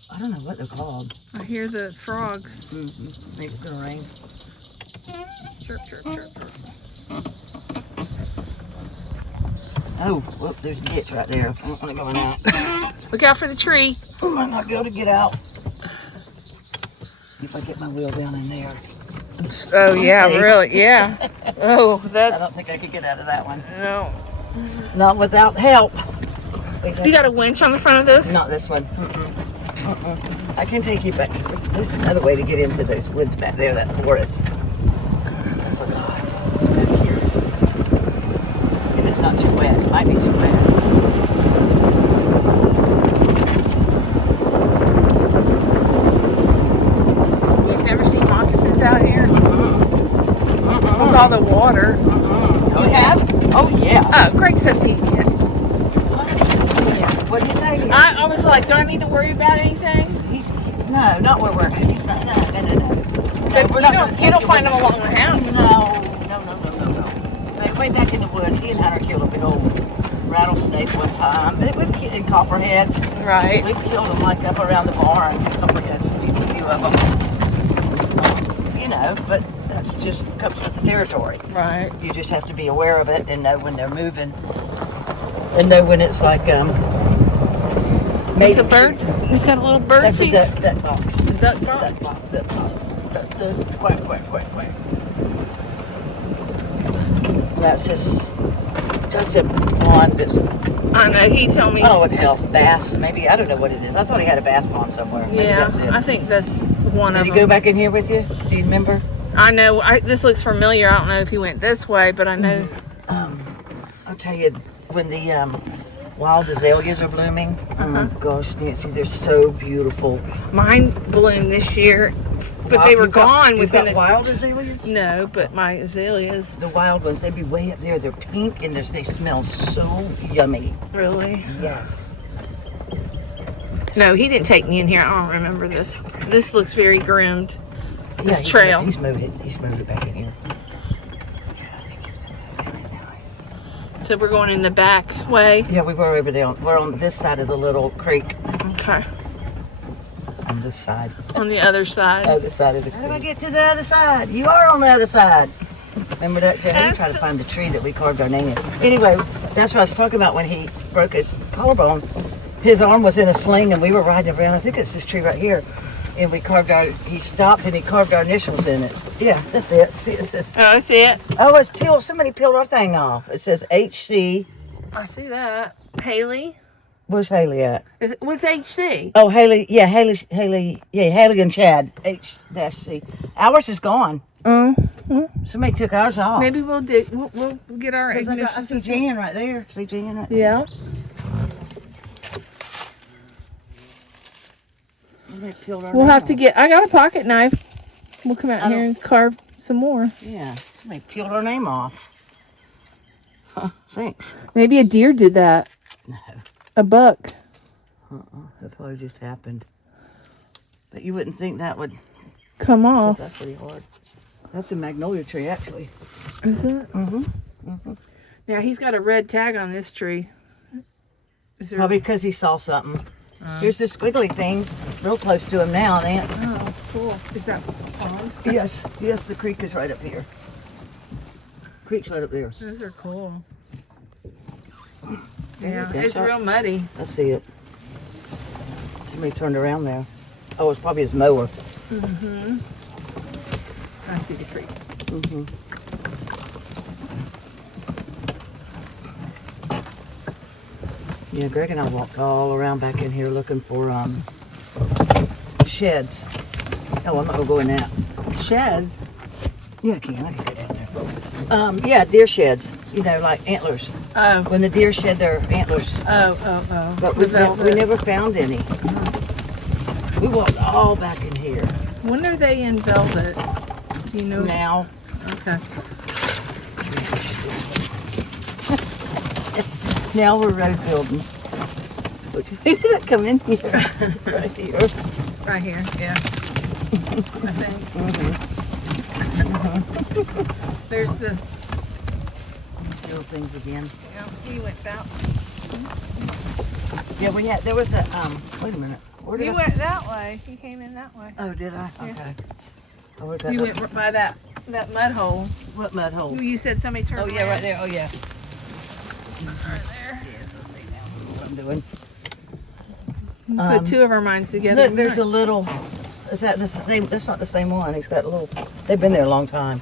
I don't know what they're called. I hear the frogs. Maybe it's gonna rain. Chirp, chirp, chirp, chirp. Oh, whoop, there's a ditch right there. I don't want to go in that. Look out for the tree. I might not be able to get out. See if I get my wheel down in there. Oh yeah, See? really? Yeah. Oh, I don't that's think I could get out of that one. no. Not without help. You got a winch on the front of this? Not this one. I can take you back. There's another way to get into those woods back there, that forest. I forgot. It's back here. If it's not too wet, it might be too wet. You've never seen moccasins out here? With all the water. Oh, You yeah. have? Oh, yeah. Oh, Craig says he. What'd he say? I was like, do I need to worry about anything? No, not where we're at. He's not. No. But We're not gonna you take don't you find with them us. along the house. No. Like way back in the woods, he and Hunter killed a big old rattlesnake one time. In copperheads. Right. We killed them like up around the barn. Copperheads, a few of them. You know, but that's just comes with the territory. Right. You just have to be aware of it and know when they're moving. And know when it's like It's a bird. He's got a little bird That's a seat. duck box. Duck box. Duck box. Quack. That's a pond that's, I know. He told me. oh, what the hell, bass, maybe, I don't know what it is. I thought he had a bass pond somewhere. Maybe Yeah, that's it. I think that's one Did of he them. go back in here with you? Do you remember? I know. This looks familiar. I don't know if he went this way, but I know. I'll tell you, when the wild azaleas are blooming, oh my gosh, Nancy, they're so beautiful. Mine bloomed this year, but they were gone within You've got wild azaleas? No, but my azaleas. The wild ones, they'd be way up there. They're pink and they smell so yummy. Really? Yes. No, he didn't take me in here. I don't remember this. This looks very groomed. This he's trail. He's moved it back in here. Yeah, I think it's very nice. So we're going in the back way. Yeah, we were over there. We're on this side of the little creek. Okay. On this side. On the other side. Other side of the creek. How do I get to the other side? You are on the other side. Remember that, Jay? I'm trying to find the tree that we carved our name in. Anyway, that's what I was talking about when he broke his collarbone. His arm was in a sling and we were riding around. I think it's this tree right here. And we carved he stopped and he carved our initials in it. Yeah, that's it. See, it says, Oh, I see it. oh, it's peeled. Somebody peeled our thing off. It says HC. I see that. Haley. Where's Haley at? What's HC? Oh, Haley. Yeah, Haley. Yeah, Haley and Chad. H-C. Ours is gone. Somebody took ours off. Maybe we'll dig. We'll get our I ignition. see Jan right there. See Jan right there? Yeah. Somebody peeled our We'll name have to off. get. I got a pocket knife. We'll come out here and carve some more. Yeah, somebody peeled our name off. Huh, thanks. Maybe a deer did that. No. A buck. That probably just happened. But you wouldn't think that would, Come because off. that's pretty hard. That's a magnolia tree, actually. Is it? Mm-hmm. Now he's got a red tag on this tree. Is there? Probably because he saw something. Here's the squiggly things, real close to him now, Nance. Oh, cool. Is that a pond? Yes, the creek is right up here. Creek's right up there. Those are cool. Yeah, Yeah, it's real muddy. I see it. Somebody turned around there. Oh, it's probably his mower. I see the creek. Yeah, Greg and I walked all around back in here looking for sheds. Oh, I'm not gonna go in that. Sheds. Yeah, I can go down there. Yeah, deer sheds. You know, like antlers. Oh. When the deer shed their antlers. Oh. But The we velvet. never found any. We walked all back in here. When are they in velvet? Do you know? Now, Okay. now we're road building. Would you think that come in here? Right here. Right here. Yeah. I think. There's the. Little things again. He went out. Yeah, there was a, wait a minute. Where did He I- went that way. He came in that way. Oh, did I? Yeah. Okay. Oh, where'd that He go? went by that mud hole. What mud hole? You said somebody turned. Oh, yeah, right there. Oh, yeah. Right there. What I'm doing. Put two of our minds together. Look, there's a little Is that the same? That's not the same one. He's got a little. They've been there a long time.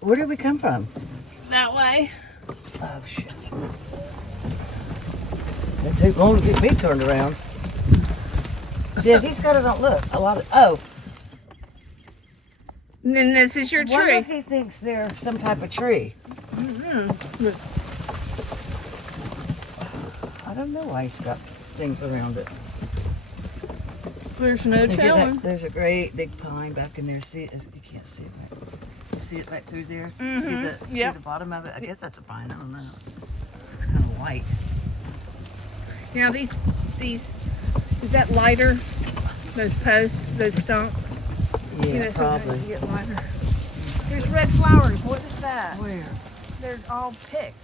Where did we come from? That way. Oh shit! It took long to get me turned around. Yeah, he's got it on. Look, a lot of. Oh, And then this is your wonder tree. if he thinks they're some type of tree. I don't know why he's got things around it. There's no Look at that. telling. There's a great big pine back in there. See it? You can't see it. You see it right through there? See Yep. the bottom of it? I guess that's a pine. I don't know. It's kind of white. Now these, is that lighter? Those posts, those stumps? Yeah, You know, sometimes probably. you get lighter. There's red flowers. What is that? Where? They're all picked.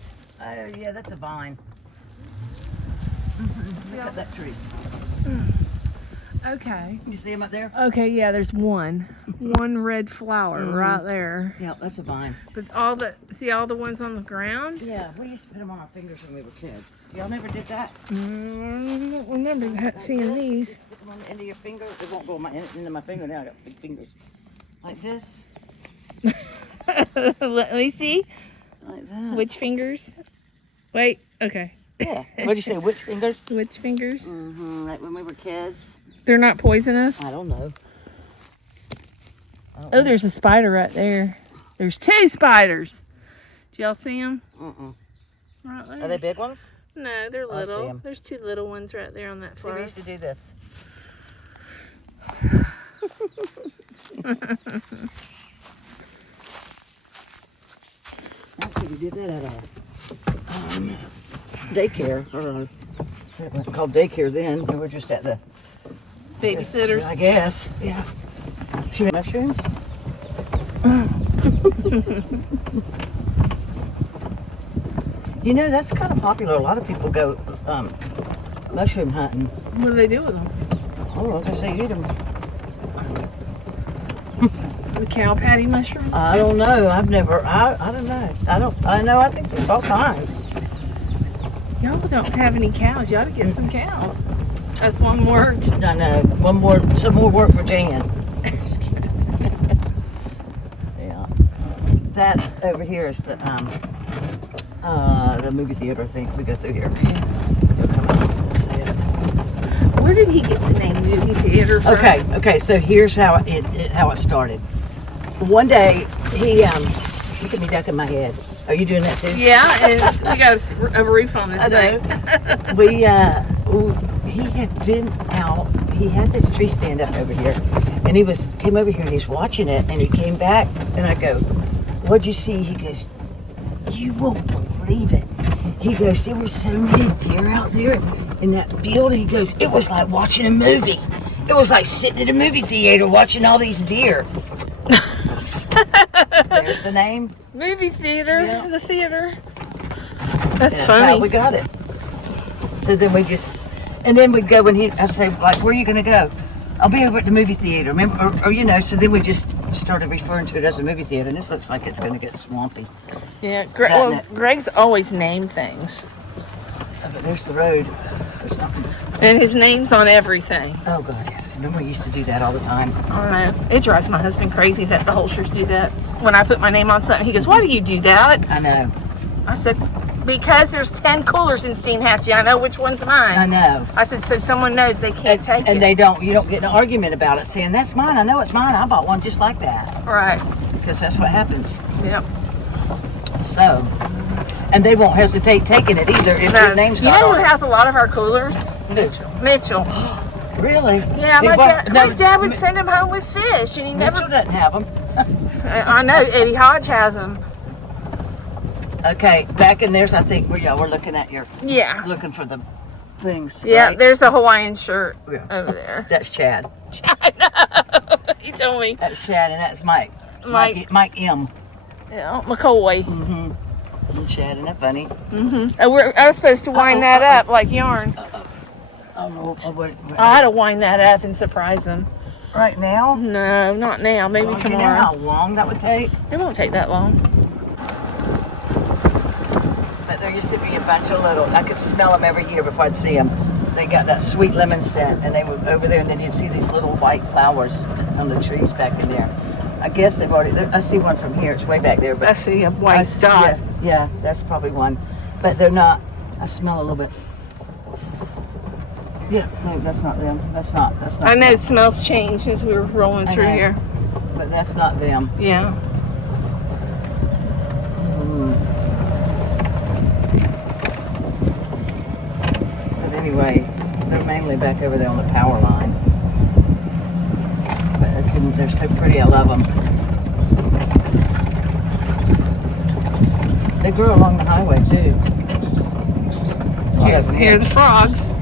Oh, yeah, that's a vine. Look at that tree. Okay. You see him up there? Okay, yeah, there's one red flower right there. Yeah, that's a vine. But see all the ones on the ground? Yeah, we used to put them on our fingers when we were kids. Y'all never did that? I don't remember that, seeing Just these. stick them on the end of your finger. It won't go into my finger now. I got big fingers. Like this. Let me see. Like that. Which fingers? Wait, okay. Yeah. What'd you say? Which fingers? Which fingers? Mm-hmm. Like when we were kids. They're not poisonous? I don't know. Oh, there's a spider right there. There's 2 spiders. Do y'all see them? Mm-mm. Right there. Are they big ones? No, they're I see little. 'em. There's 2 little ones right there on that See, we flower. used to do this. Actually, we did that at our daycare. Or it wasn't called daycare then. We were just at the Babysitters. I guess. Yeah. She made mushrooms. You know, that's kind of popular. A lot of people go mushroom hunting. What do they do with them? I don't know, I guess they eat them. The cow patty mushrooms? I don't know. I've never. I don't know. I think there's all kinds. Y'all don't have any cows. You ought to get some cows. That's one more. I know. Some more work for Jan. Yeah. That's over here is the movie theater. I think we go through here. You'll come out and see it. Where did he get the name movie theater from? Okay. So here's how it started. One day he look at me ducking my head. Are you doing that too? Yeah, and we got a roof on this I thing. know. He had been out. He had this tree stand up over here, and he came over here and he's watching it, and he came back, and I go, "What'd you see?" He goes, "You won't believe it." He goes, "There were so many deer out there in that field." He goes, "It was like watching a movie. It was like sitting at a movie theater watching all these deer." There's the name. Movie theater. Yeah. The theater. That's That's funny. how we got it. So then then we'd go and I'd say, like, "Where are you going to go?" "I'll be over at the movie theater." Remember, or so then we just started referring to it as a movie theater, and this looks like it's going to get swampy. Yeah, Doesn't it? Greg's always named things. Oh, but there's the road. There's something. And his name's on everything. Oh, God, yes. Remember we used to do that all the time? I don't know. It drives my husband crazy that the Holsters do that. When I put my name on something, he goes, "Why do you do that?" I know. I said, "Because there's 10 coolers in Steenhatchee. I know which one's mine." I know. I said, "So someone knows they can't take it." And you don't get in an argument about it saying, "That's mine. I know it's mine. I bought one just like that." Right. Because that's what happens. Yep. So, and they won't hesitate taking it either if their name's You not know on who it. has a lot of our coolers? Mitchell. Really? Yeah, my No, dad would send him home with fish, and he Mitchell never. doesn't have them. I know Eddie Hodge has them. Okay, back in there's, I think, where y'all were looking at Yeah. looking for the things. Yeah, right? there's a Hawaiian shirt Yeah. over there. That's Chad. He told me. That's Chad, and that's Mike. Mike. Mike M. Yeah, McCoy. And Chad, isn't that funny? I was supposed to wind that up like yarn. I don't know. I had to wind that up and surprise him. Right now? No, not now. Maybe Oh, tomorrow. You know how long that would take? It won't take that long. But there used to be a bunch of I could smell them every year before I'd see them. they got that sweet lemon scent, and they were over there, and then you'd see these little white flowers on the trees back in there. I guess they've already. I see one from here. It's way back there, but I see a white dot. Yeah, that's probably one, but they're not. I smell a little bit. Yeah, no, that's not them. That's not. I know it smells changed as we were rolling through here. But that's not them. Yeah. But anyway, they're mainly back over there on the power line. But they're so pretty. I love them. They grow along the highway too. Here are the frogs.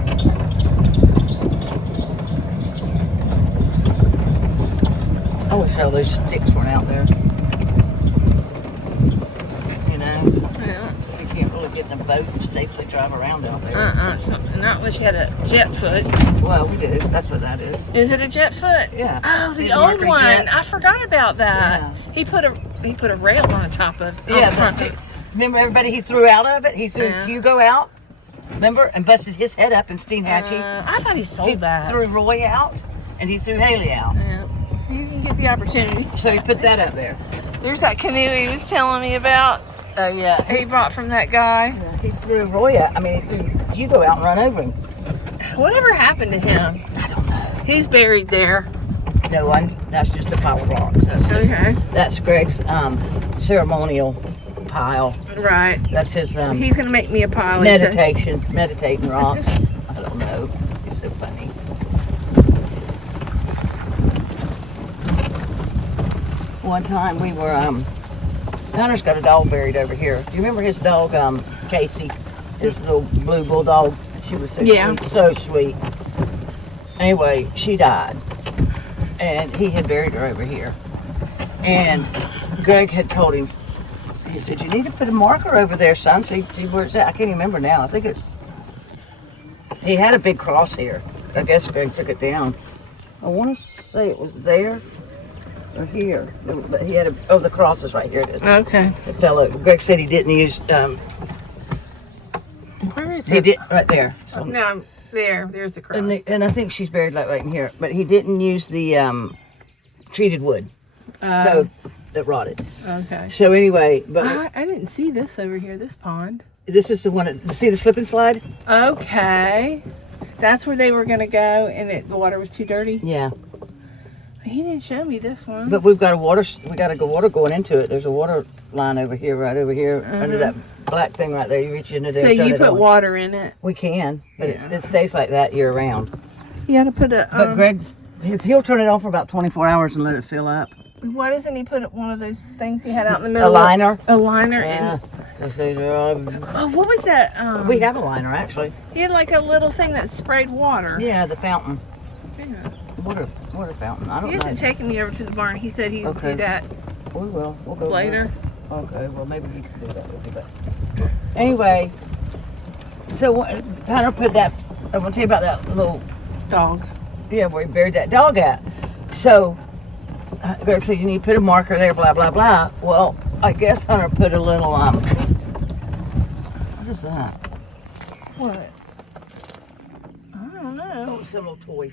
I wish all those sticks weren't out there. You know? Yeah. You can't really get in a boat and safely drive around out there. Not unless you had a jet foot. Well, we do. That's what that is. Is it a jet foot? Yeah. Oh, the See old Mercury one. jet? I forgot about that. Yeah. He put a rail on the top of it. Yeah. Remember everybody he threw out of it? He threw Hugo out. Remember? And busted his head up in Steenhatchee. I thought he sold that. He threw Roy out, and he threw Haley out. Yeah. You can get the opportunity. So he put that up there. There's that canoe he was telling me about. Oh, yeah. He bought from that guy. He threw Roy out. I mean, he threw Hugo out and run over him. Whatever happened to him? I don't know. He's buried there. No one. That's just a pile of rocks. That's Greg's ceremonial pile. Right. That's his He's going to make me a pile. meditating rocks. I don't know. It's so funny. One time we were Hunter's got a dog buried over here. Do you remember his dog Casey? His little blue bulldog. She was so sweet, so sweet. Anyway, she died, and he had buried her over here. And Greg had told him, he said, "You need to put a marker over there, son. See where it's at." I can't even remember now. I think it's. He had a big cross here. I guess Greg took it down. I want to say it was there or here. But he had the cross is right here. It is. Okay. The fellow. Greg said he didn't use. Where is he? Did right there. So, no, there's the cross. and I think she's buried like right in here. But he didn't use the treated wood, so it rotted. Okay. So anyway, but I didn't see this over here. This pond. this is the one. See the slip and slide? Okay. That's where they were going to go, and the water was too dirty. Yeah. He didn't show me this one. But we've got water going into it. There's a water line over here, right over here, under that black thing right there. You reach into there. So you put water in it? We can, but it stays like that year round. You got to put a. But Greg, if he'll turn it on for about 24 hours and let it fill up. Why doesn't he put one of those things he had out in the middle? A liner. A liner. Yeah. What was that? We have a liner actually. He had like a little thing that sprayed water. Yeah, the fountain. Yeah. Water fountain. I don't know. He hasn't taken me over to the barn. He said he'd do that. We will. We'll go later. There. Okay. Well, maybe he can do that with you. But anyway, so Hunter put that. I want to tell you about that little Dog. Yeah, where he buried that dog at. So Greg said you need to put a marker there. Blah blah blah. Well, I guess Hunter put a little What is that? What? I don't know. Oh, it's some little toy.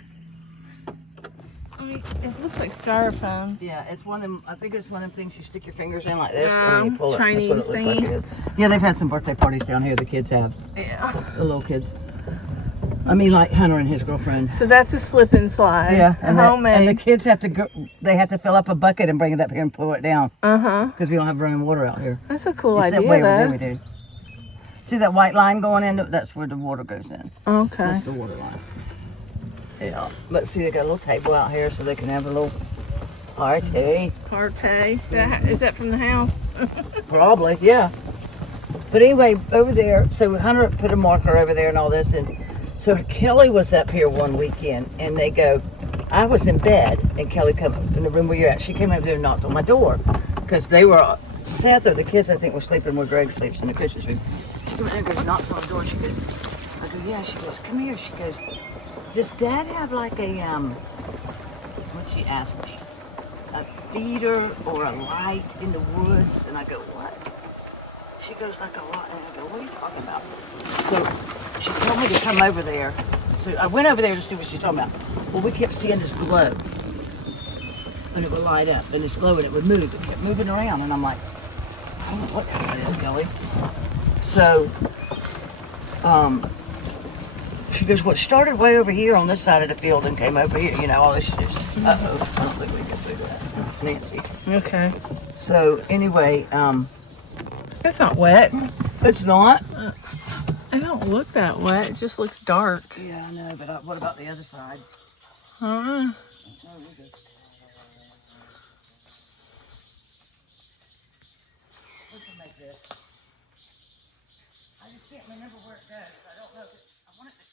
I mean, it looks like styrofoam. Yeah, it's one of them. I think it's one of them things you stick your fingers in like this and then you pull it. Chinese That's what it looks thingy. like it is. Yeah, they've had some birthday parties down here. The kids have. Yeah. The little kids. I mean, like Hunter and his girlfriend. So that's a slip and slide. Yeah, and homemade. the kids have to go. They have to fill up a bucket and bring it up here and pull it down. Uh-huh. Because we don't have running water out here. That's a cool It's idea, that way over though. there we do. See that white line going in? That's where the water goes in. Okay. That's the water line. Yeah. But see, they got a little table out here so they can have a little party. Party. Is that from the house? Probably, yeah. But anyway, over there, so Hunter put a marker over there and all this, and so Kelly was up here one weekend, and they go, I was in bed, and Kelly come in the room where you're at. She came over there and knocked on my door, because they were, Seth or the kids, I think, were sleeping where Greg sleeps in the Christmas room. She came over and knocks on the door, and she goes, I go, yeah, she goes, come here. She goes, does Dad have like a, what'd she ask me? A feeder or a light in the woods? And I go, what? She goes, like a lot. And I go, what are you talking about? So she told me to come over there So I went over there to see what she's talking about. Well, we kept seeing this glow. And it would light up, and this glow, and it would move. It kept moving around, and I'm like, I don't know what the hell that is, Kelly. So, she goes, well, it started way over here on this side of the field and came over here, you know, all this shit. Uh-oh, I don't think we can do that, Nancy. Okay. So, anyway, It's not wet. it's not. It don't look that wet. It just looks dark. Yeah, I know, but what about the other side? Uh-uh. We can make this. I just can't remember where it goes. I don't know if it's,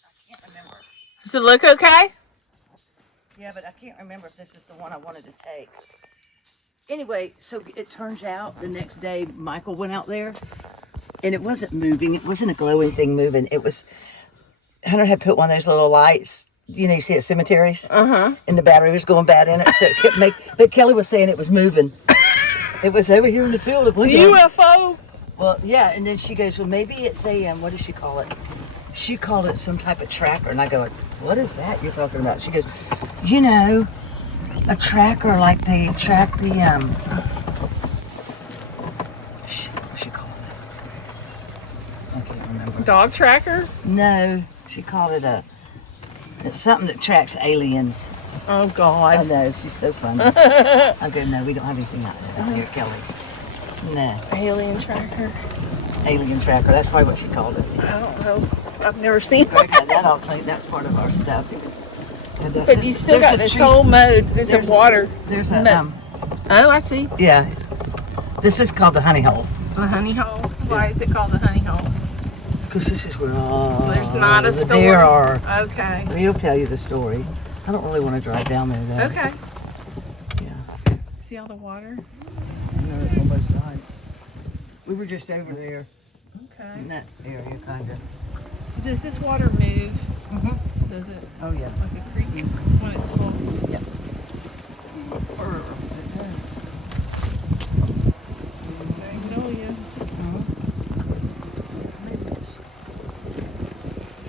I can't remember. Does it look okay? Yeah, but I can't remember if this is the one I wanted to take. Anyway, so it turns out the next day Michael went out there and it wasn't moving. It wasn't a glowing thing moving. It was, Hunter had put one of those little lights, you know, you see at cemeteries? Uh-huh. And the battery was going bad in it. So it kept but Kelly was saying it was moving. It was over here in the field at one time. UFO? Well, yeah, and then she goes, well, maybe it's a, what does she call it? She called it some type of tracker. And I go, what is that you're talking about? She goes, you know, a tracker like they track the, what's she called it? I can't remember. Dog tracker? No, she called it it's something that tracks aliens. Oh, I God. know, she's so funny. I go, no, we don't have anything like that out here, Kelly. No, Alien tracker. alien tracker, that's probably what she called it. I don't know. I've never seen Greg one. had that all cleaned, that's part of our stuff. And, But you still got this whole mode. There's there's a water. There's a, mode. Oh, I see. yeah, this is called the honey hole. The honey hole. Why is it called the honey hole? Because this is where all There's not a the store. deer are. Okay. He'll tell you the story. I don't really want to drive down there though. Okay. Yeah. See all the water? No, it's on both sides. We were just over there Okay. in that area, kind of. Does this water move? Mm-hmm. Does it? Oh yeah. Like a creek when it's full? Yep. Magnolia.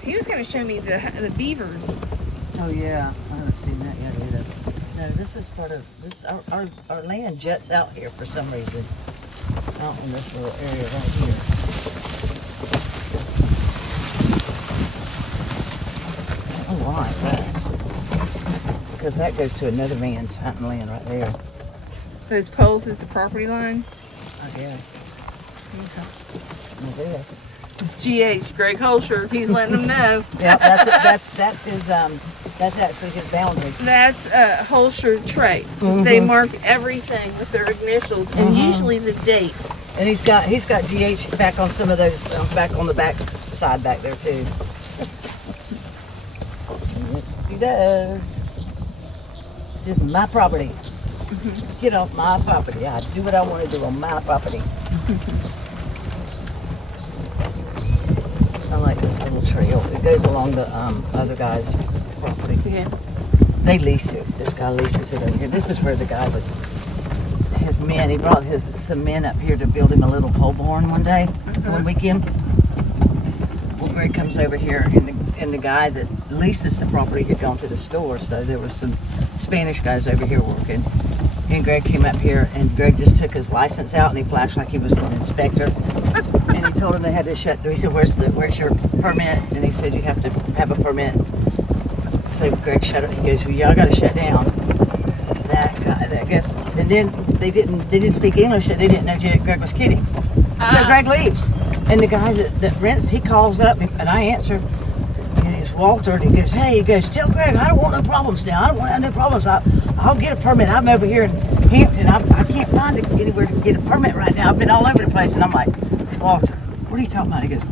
He was going to show me the beavers. Oh yeah, I haven't seen that yet either. No, this is part of this. Our land juts out here for some reason. Out in this little area right here. Oh why? Because that goes to another man's hunting land right there. Those poles is the property line. I guess. I guess. It's GH, Greg Holscher. He's letting them know. Yeah, that's his that's actually his boundary. That's a Holscher trait. They mark everything with their initials and usually the date. And he's got GH back on some of those back on the back side back there too. Yes, he does. This is my property. Get off my property. I do what I want to do on my property. I like this little trail. It goes along the other guy's property. Yeah. They lease it. This guy leases it over here. This is where the guy was. His men. He brought some men up here to build him a little pole barn one day, one weekend. Well, Greg comes over here, and the guy that leases the property had gone to the store, so there was some Spanish guys over here working. And Greg came up here, and Greg just took his license out, and he flashed like he was an inspector. And he told him they had to shut. He said, "Where's your permit?" And he said, "You have to have a permit." So Greg shut it. He goes, "Well, y'all got to shut down." That guy, I guess. And then they didn't speak English, and they didn't know Greg was kidding. So Greg leaves, and the guy that rents, he calls up, and I answer. And it's Walter, and he goes, "Hey," he goes, "Tell Greg I don't want no problems now. I don't want no problems. I'll get a permit. I'm over here in Hampton. I can't find anywhere to get a permit right now. I've been all over the place." And I'm like, "Walter, what are you talking about?" He goes,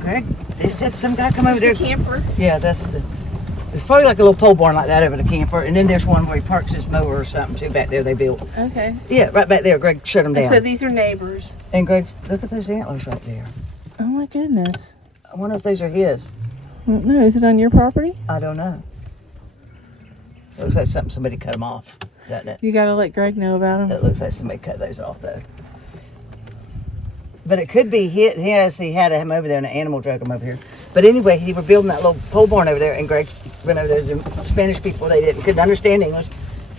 "Greg, they said some guy come over there." Camper. Yeah, it's probably like a little pole barn like that over the camper. And then there's one where he parks his mower or something too back there they built. Okay. Yeah, right back there. Greg shut them down. So these are neighbors. And Greg, look at those antlers right there. Oh my goodness. I wonder if those are his. I don't know. Is it on your property? I don't know. It looks like somebody cut them off, doesn't it? You gotta let Greg know about them. It looks like somebody cut those off though. But it could be he had him over there and the animal drug him over here. But anyway, he were building that little pole barn over there, and Greg went over there. The Spanish people, couldn't understand English.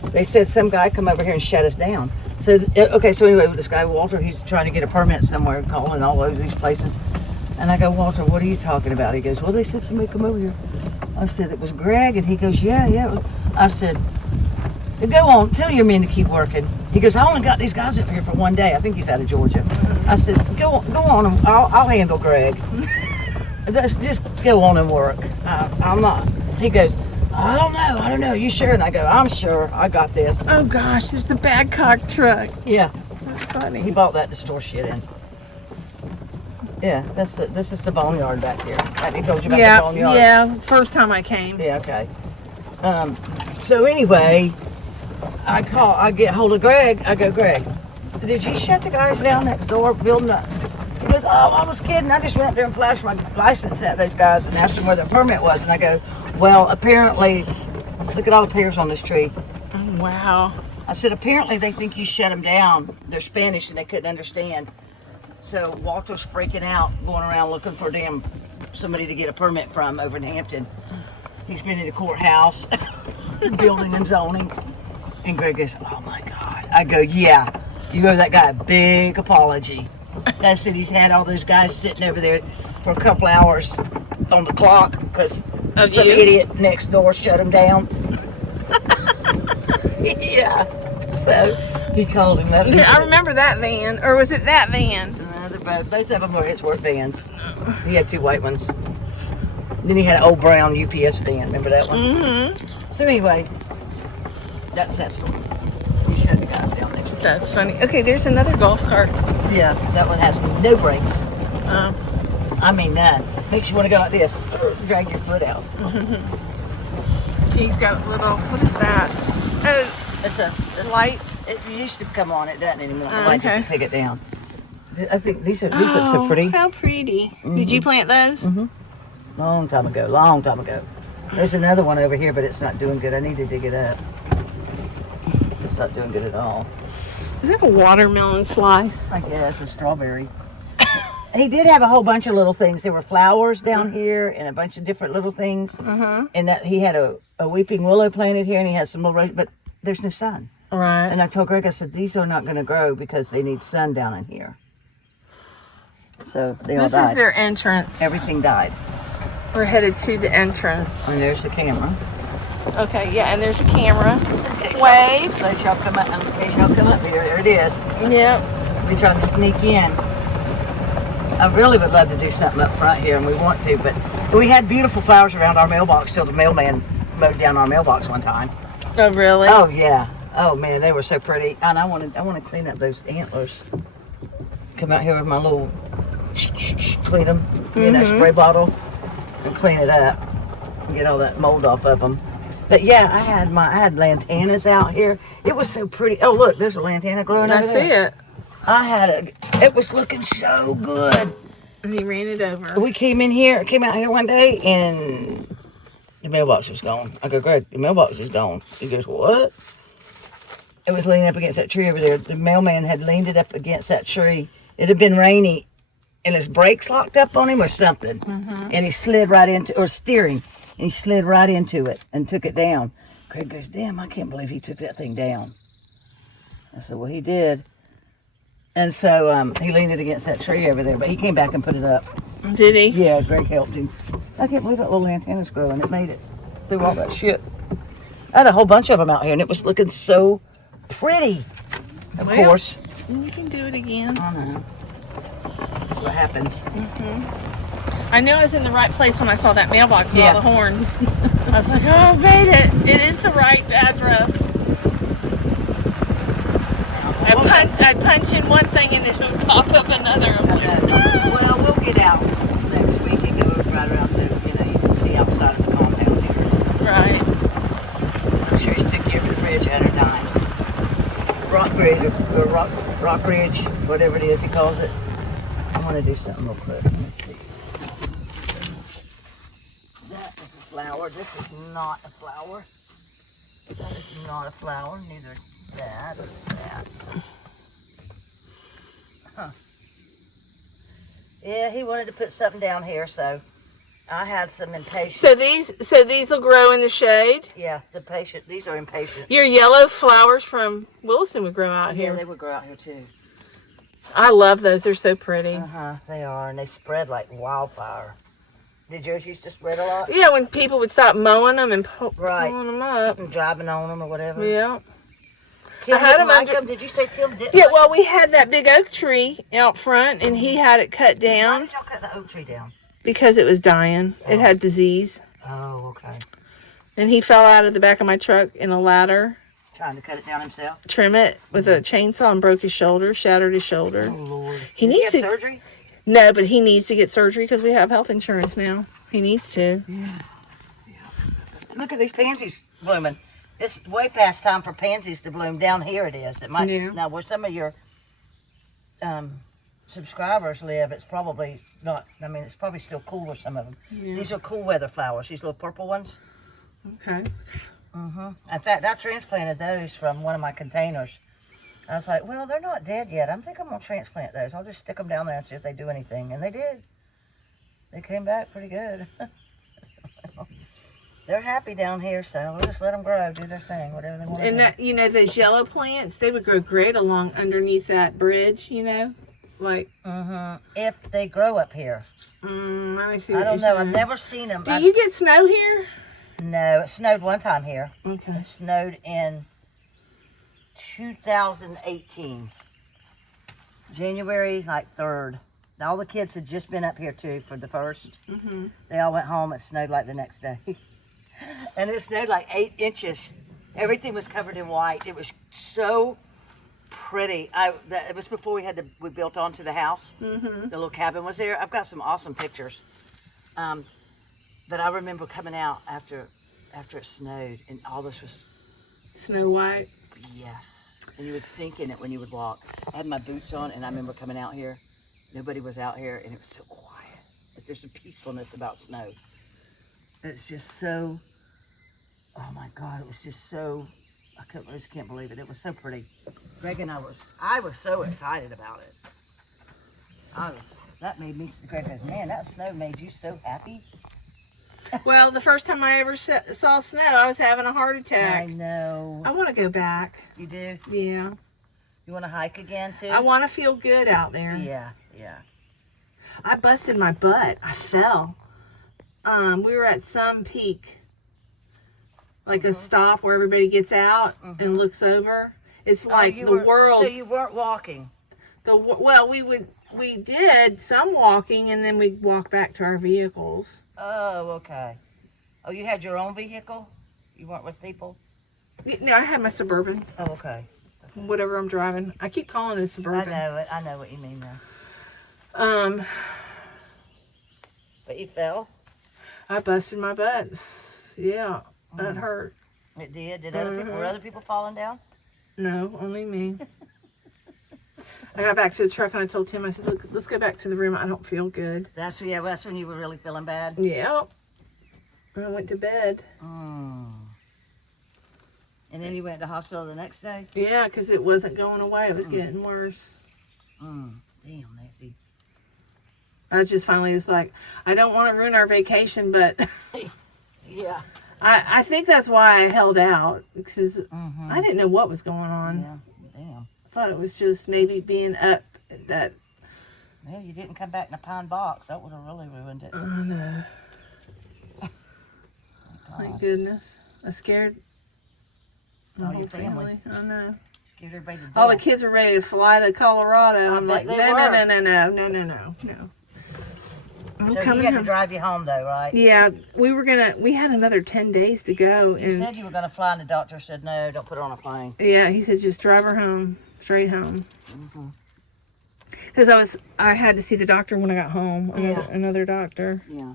They said some guy come over here and shut us down. So okay, so anyway, this guy Walter, he's trying to get a permit somewhere, calling all over these places. And I go, Walter, what are you talking about? He goes, well, they said somebody come over here. I said, it was Greg, and he goes, yeah. I said, go on, tell your men to keep working. He goes, I only got these guys up here for one day. I think he's out of Georgia. I said, go on, I'll handle Greg. Just go on and work. I'm not. He goes, I don't know. You sure? And I go, I'm sure. I got this. Oh gosh, there's a Badcock truck. Yeah. That's funny. He bought that to store shit in. Yeah, this is the boneyard back here. He told you about the boneyard. Yeah, first time I came. Yeah, okay. So anyway, I get hold of Greg. I go, Greg, did you shut the guys down next door building up? He goes, oh, I was kidding. I just went up there and flashed my license at those guys and asked them where their permit was. And I go, well, apparently, look at all the pears on this tree. Oh, wow. I said, apparently they think you shut them down. They're Spanish and they couldn't understand. So Walter's freaking out, going around looking for somebody to get a permit from over in Hampton. He's been in the courthouse, building and zoning. And Greg goes, oh my God. I go, yeah, you owe that guy a big apology. I said he's had all those guys sitting over there for a couple hours on the clock because some idiot next door shut him down. Yeah. So he called him up. I remember that van. Or was it that van? Both of them were his work vans. He had two white ones. Then he had an old brown UPS van. Remember that one? Mm-hmm. So anyway, that's that story. He shut the guys down next door. That's funny. Okay, there's another golf cart. Yeah, that one has no brakes. I mean, none. Makes you want to go like this. Drag your foot out. He's got a little, what is that? Oh, It's a light. It used to come on. It doesn't anymore. The light doesn't take it down. I think these look so pretty. How pretty. Mm-hmm. Did you plant those? Mm-hmm. Long time ago. There's another one over here, but it's not doing good. I need to dig it up. It's not doing good at all. Is that a watermelon slice? I guess a strawberry. He did have a whole bunch of little things. There were flowers down here and a bunch of different little things. And that he had a weeping willow planted here, and he had some little, but there's no sun. Right. And I told Greg, I said, these are not going to grow because they need sun down in here. So they all died. This is their entrance. Everything died. We're headed to the entrance. And there's the camera. Okay, yeah, and there's a camera. Wave. In case y'all come up here. There it is. Yep. We trying to sneak in. I really would love to do something up front here, and we want to, but we had beautiful flowers around our mailbox till the mailman mowed down our mailbox one time. Oh, really? Oh, yeah. Oh, man, they were so pretty. And I want to clean up those antlers. Come out here with my little clean them, spray bottle, and clean it up and get all that mold off of them. But yeah, I had lantanas out here. It was so pretty. Oh, look, there's a lantana growing over there. I see it. It was looking so good. And he ran it over. We came out here one day, and the mailbox was gone. I go, Greg, the mailbox is gone. He goes, what? It was leaning up against that tree over there. The mailman had leaned it up against that tree. It had been rainy, and his brakes locked up on him or something. And he slid right into, or steering, and he slid right into it and took it down. Craig goes, damn, I can't believe he took that thing down. I said, well, he did. And so he leaned it against that tree over there, but he came back and put it up. Did he? Yeah, Greg helped him. I can't believe that little antenna's growing. It made it through all that shit. I had a whole bunch of them out here, and it was looking so pretty. Of course. You can do it again. I know. That's what happens. I knew I was in the right place when I saw that mailbox with all the horns. I was like, oh, I made it. It is the right address. I'd punch in one thing and it would pop up another. I was like, well, we'll get out next week and go right around so you can see outside of the compound here. Right. I'm sure he's took care of the bridge 100 times. Rock Bridge, or Rock Bridge, whatever it is he calls it. I want to do something real quick. Let's see. That is a flower. This is not a flower. That is not a flower. Neither is that or that. Huh. Yeah, he wanted to put something down here, so I had some impatient. So these will grow in the shade. Yeah, the patient. These are impatient. Your yellow flowers from Wilson would grow out Yeah, here. they would grow out here too. I love those. They're so pretty. They are, and they spread like wildfire. Did yours used to spread a lot? Yeah, when people would stop mowing them and Right. pulling them up. And driving on them or whatever. Yeah. Tim I had didn't them like under- them. Did you say Tim didn't? Yeah, like well, we had that big oak tree out front, and he had it cut them? Why down did y'all cut the oak tree down? because it was dying. It had disease. Oh, okay. And he fell out of the back of my truck in a ladder, Trying to cut it down himself. trim it with a chainsaw, and broke his shoulder, shattered his shoulder. Oh Lord. He Did needs he to. have surgery? No, but he needs to get surgery because we have health insurance now. He needs to. Look at these pansies blooming. It's way past time for pansies to bloom. Down here it is. It might Yeah. now where some of your subscribers live. It's probably not. I mean, it's probably still cool with some of them. Yeah. These are cool weather flowers. These little purple ones. Okay. In fact, I transplanted those from one of my containers. I was like, well, they're not dead yet. I think I'm gonna transplant those. I'll just stick them down there and see if they do anything. And they did. They came back pretty good. They're happy down here, so we'll just let them grow, do their thing, whatever they want to And do. that, you know, those yellow plants, they would grow great along underneath that bridge, you know? Like, If they grow up here. let me see I what don't you're know. I've saying. never seen them. Do you get snow here? No, it snowed one time here. Okay. It snowed in 2018. January, like 3rd. All the kids had just been up here, too, for the first. They all went home. It snowed like the next day. And it snowed like 8 inches. Everything was covered in white. It was so pretty. It was before we built onto the house. The little cabin was there. I've got some awesome pictures. But I remember coming out after it snowed, and all this was Snow White. yes. And you would sink in it when you would walk. I had my boots on, and I remember coming out here. Nobody was out here, and it was so quiet. But there's a peacefulness about snow. It's just so. Oh my God! It was just so. I just can't believe it. It was so pretty. Greg and I was so excited about it. That made me. Greg goes, man, that snow made you so happy. Well, the first time I ever saw snow, I was having a heart I attack. know. I want to go back. You do? Yeah. You want to hike again too? I want to feel good out there. Yeah, yeah. I busted my butt. I fell. We were at some peak, like a stop where everybody gets out and looks over. It's like the world. So you weren't walking. Well, we did some walking, and then we'd walk back to our vehicles. Oh, okay. Oh, you had your own vehicle? You weren't with people? No, I had my Suburban, Oh, okay. whatever I'm driving. I keep calling it a Suburban. I know it. I know what you mean now. But you fell? I busted my butt. Yeah, that hurt. It did? Did other people? Were other people falling down? No, only me. I got back to the truck and I told Tim, I said, look, let's go back to the room. I don't feel good. That's when you were really feeling bad? Yep. And I went to bed. Mm. And then you went to the hospital the next day? Yeah, because it wasn't going away. It was getting worse. Damn, Nancy. I just finally was like, I don't want to ruin our vacation, but Yeah. I think that's why I held out, because I didn't know what was going on. Yeah. Damn. I thought it was just maybe being up that. Well, you didn't come back in a pine box. That would have really ruined it. Oh, no. Thank goodness. I scared my All whole your family. I know. Scared everybody to death. All the kids were ready to fly to Colorado. I'm like, bet no, they no, were. no, no, no, no, no, no, no. I'm So he coming had to home. drive you home, though, right? Yeah, we had another 10 days to go. You And said you were going to fly, and the doctor said, no, don't put her on a plane. yeah, he said, just drive her home, straight home. Because I had to see the doctor when I got home, another doctor. Yeah.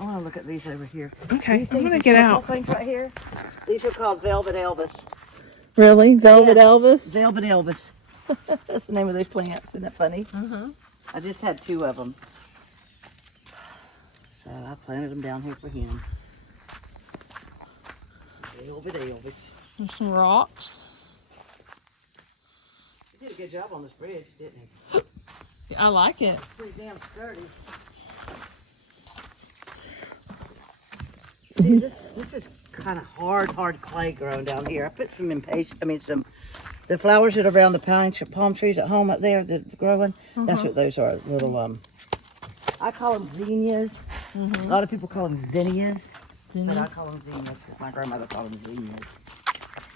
I want to look at these over here. Okay, I'm going to get out. Things right here. These are called Velvet Elvis. Really? Velvet Yeah. Elvis? Velvet Elvis. That's the name of those plants. Isn't that funny? I just had 2 of them. So I planted them down here for him. Velvet Elvis. There's some rocks. He did a good job on this bridge, didn't he? I like it. Pretty damn sturdy. See, this is kind of hard clay growing down here. I put some the flowers that are around the palm trees at home up there that's growing. That's what those are, little, I call them zinnias. A lot of people call them zinnias, but I call them zinnias because my grandmother called them zinnias.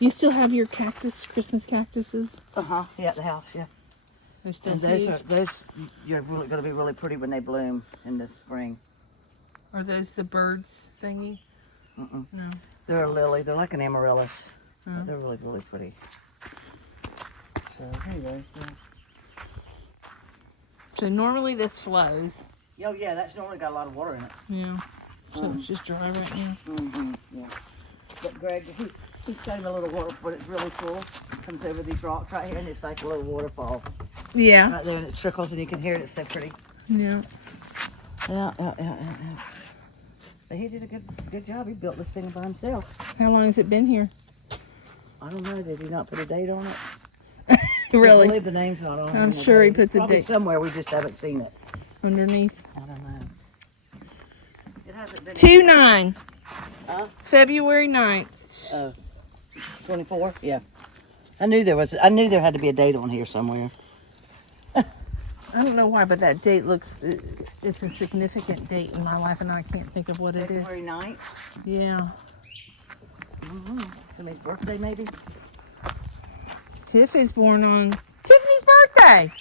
You still have your Christmas cactuses? Yeah, at the house, yeah. They're still And huge. those you're really going to be really pretty when they bloom in the spring. Are those the birds thingy? No. They're a lily. They're like an amaryllis. They're really, really pretty. So, anyway, So normally this flows. oh, yeah, that's normally got a lot of water in it. Yeah. So it's just dry right now. Yeah. But Greg, he's got him a little water, but it's really full. It comes over these rocks right here, and it's like a little waterfall Yeah. right there, and it trickles, and you can hear it. It's so pretty. Yeah. Yeah. But he did a good job. He built this thing by himself. How long has it been here? I don't know. Did he not put a date on it? I Really? believe the name's not on it. I'm sure he puts a Probably date somewhere. We just haven't seen it. underneath. I don't know. It hasn't been 2/9. February 9th. 24. Yeah. I knew there had to be a date on here somewhere. I don't know why, but that date looks, it's a significant date in my life, and I can't think of what it is. February 9th. Yeah. Somebody's birthday, maybe. Tiff is born on Tiffany's birthday.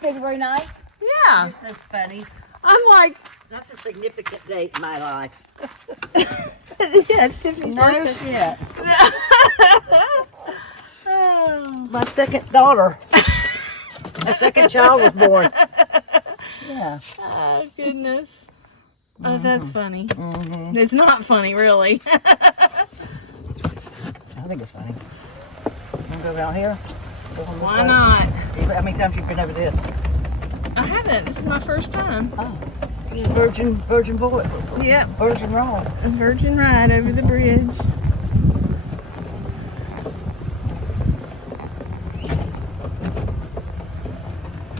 February 9th. Yeah. You're so funny. I'm like, That's a significant date in my life. yeah, it's Tiffany's No birthday. shit. Oh. My second daughter. My second child was born. Yeah. Oh, goodness. Oh, that's funny. It's not funny, really. I think it's funny. Want to go down here? Why not? How many times have you been over this? I haven't. This is my first time. Oh. Virgin boy. Yep. Virgin roll. A virgin ride over the bridge.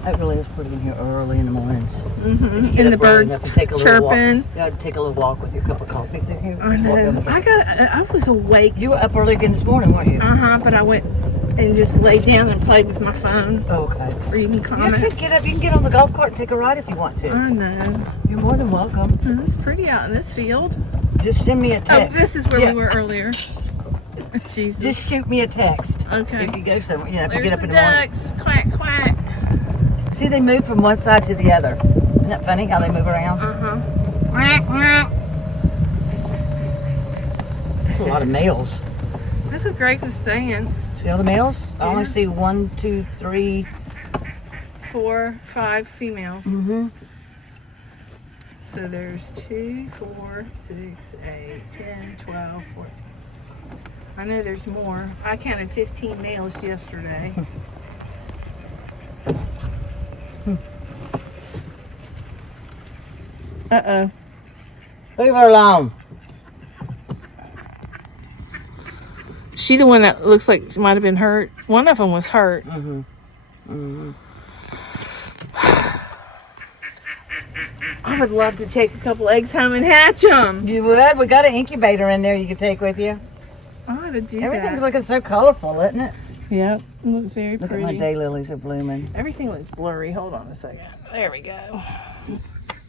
It really is pretty in here early in the mornings. And the birds chirping. You gotta take a little walk with your cup of coffee through here. I know. I was awake. You were up early again this morning, weren't you? But I went and just laid down and played with my phone, Okay. reading You comments. could get up. You can get on the golf cart and take a ride if you want to. I know. You're more than welcome. It's pretty out in this field. Just send me a Oh, text. this is where Yeah. we were earlier. Jesus. Just shoot me a text. Okay. If you go somewhere, if you There's get up the in the morning. ducks. Quack, quack. See, they move from one side to the other. Isn't that funny how they move around? Quack, quack. That's a lot of males. That's what Greg was saying. See all the males? I only Yeah. see 1, 2, 3. 4, 5 females. Mm-hmm. So there's 2, 4, 6, 8, 10, 12, 14. I know there's more. I counted 15 males yesterday. Uh-oh. Leave her alone. She the one that looks like she might have been hurt. One of them was hurt. I would love to take a couple eggs home and hatch them. You would? We got an incubator in there you can take with you. I ought to do Everything's that. looking so colorful, isn't it? Yep, it looks very Look pretty. at my daylilies are blooming. Everything looks blurry. Hold on a second. There we go.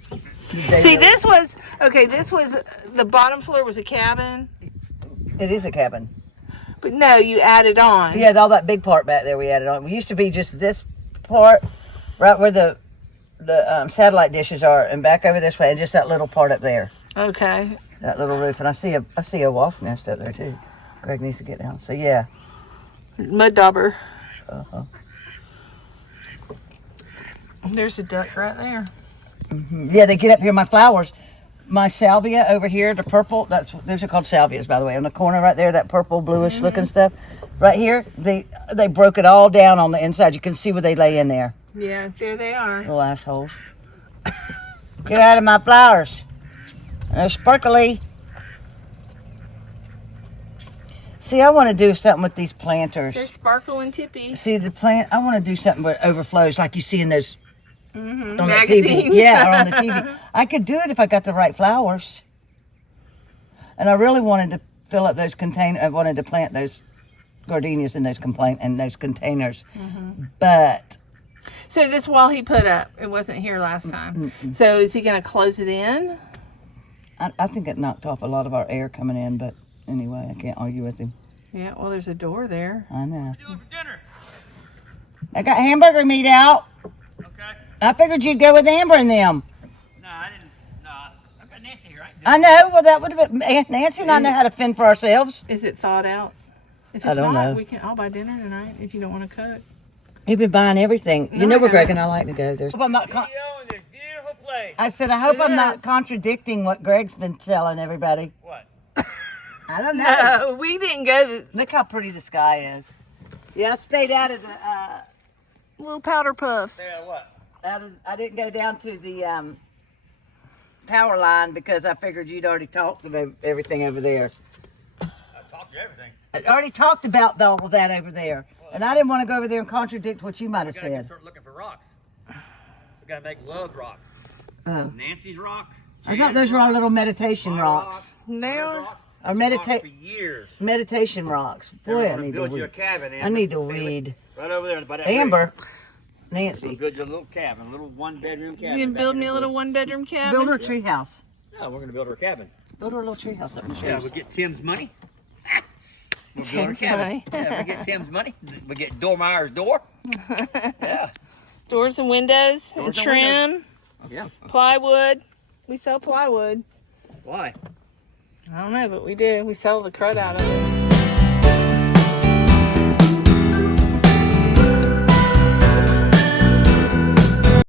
Daylilies. See, this was the bottom floor was a cabin, It is a cabin. but no, you added on. Yeah, all that big part back there we added on. We used to be just this part, right where the satellite dishes are, and back over this way, and just that little part up there, Okay. that little roof. And I see a wasp nest up there too. Greg needs to get down. So yeah. Mud dauber. Uh-huh. There's a duck right there. Yeah, they get up here. My flowers, my salvia over here, the purple. Those are called salvias, by the way. On the corner right there, that purple bluish looking stuff. Right here, they broke it all down on the inside. You can see where they lay in there. Yeah, there they are. Little assholes. Get out of my flowers. They're sparkly. See, I want to do something with these planters. They're sparkle and tippy. See, the plant, I want to do something where it overflows like you see in those on the TV. Magazines. Yeah, or on the TV. I could do it if I got the right flowers. And I really wanted to fill up those I wanted to plant those gardenias in those containers. But So this wall he put up, it wasn't here last time. So is he going to close it in? I think it knocked off a lot of our air coming in, but anyway, I can't argue with him. Yeah, well, there's a door there. I know. What are you doing for dinner? I got hamburger meat out. Okay. I figured you'd go with Amber and them. No, I didn't. No, I've got Nancy here, right? I know. Well, that would have been Nancy and I know how to fend for ourselves. Is it thawed out? If I it's don't not, know. I'll buy dinner tonight if you don't want to cook. You've been buying everything. You No, know I where Greg haven't. and I like to go. There's. I hope I'm not. Video in this beautiful place. I said I hope It I'm not is. contradicting what Greg's been telling everybody. What? I don't know. No, we didn't go. Look how pretty the sky is. Yeah, I stayed out of the. Little powder puffs. Yeah, what? I didn't go down to the power line because I figured you'd already talked about everything over there. I talked to everything. I already talked about all of that over there, and I didn't want to go over there and contradict what you might have We gotta said. start looking for rocks. We gotta make love rocks. Oh. Nancy's rocks. I thought those were our little meditation rocks. They are. Rocks. Our Rocks for years. meditation rocks. Then Boy, we're I gonna need to build you a read. cabin. I Amber. need to Bailey, read. Right over there by that Amber, bridge. Nancy, We'll build you a little cabin, a little one-bedroom cabin. You can back build in me the a little woods. one-bedroom cabin. build her a tree house. No, we're gonna build her a cabin. Build her a little tree house up in the Yeah, trees. we get Tim's money. We'll build her a Tim's cabin. money. Yeah, we get Tim's money. We get Dormeyer's door. Yeah. Doors and windows and Doors and trim, Yeah. plywood. We sell plywood. Why? I don't know, but we do. We sell the crud out of it.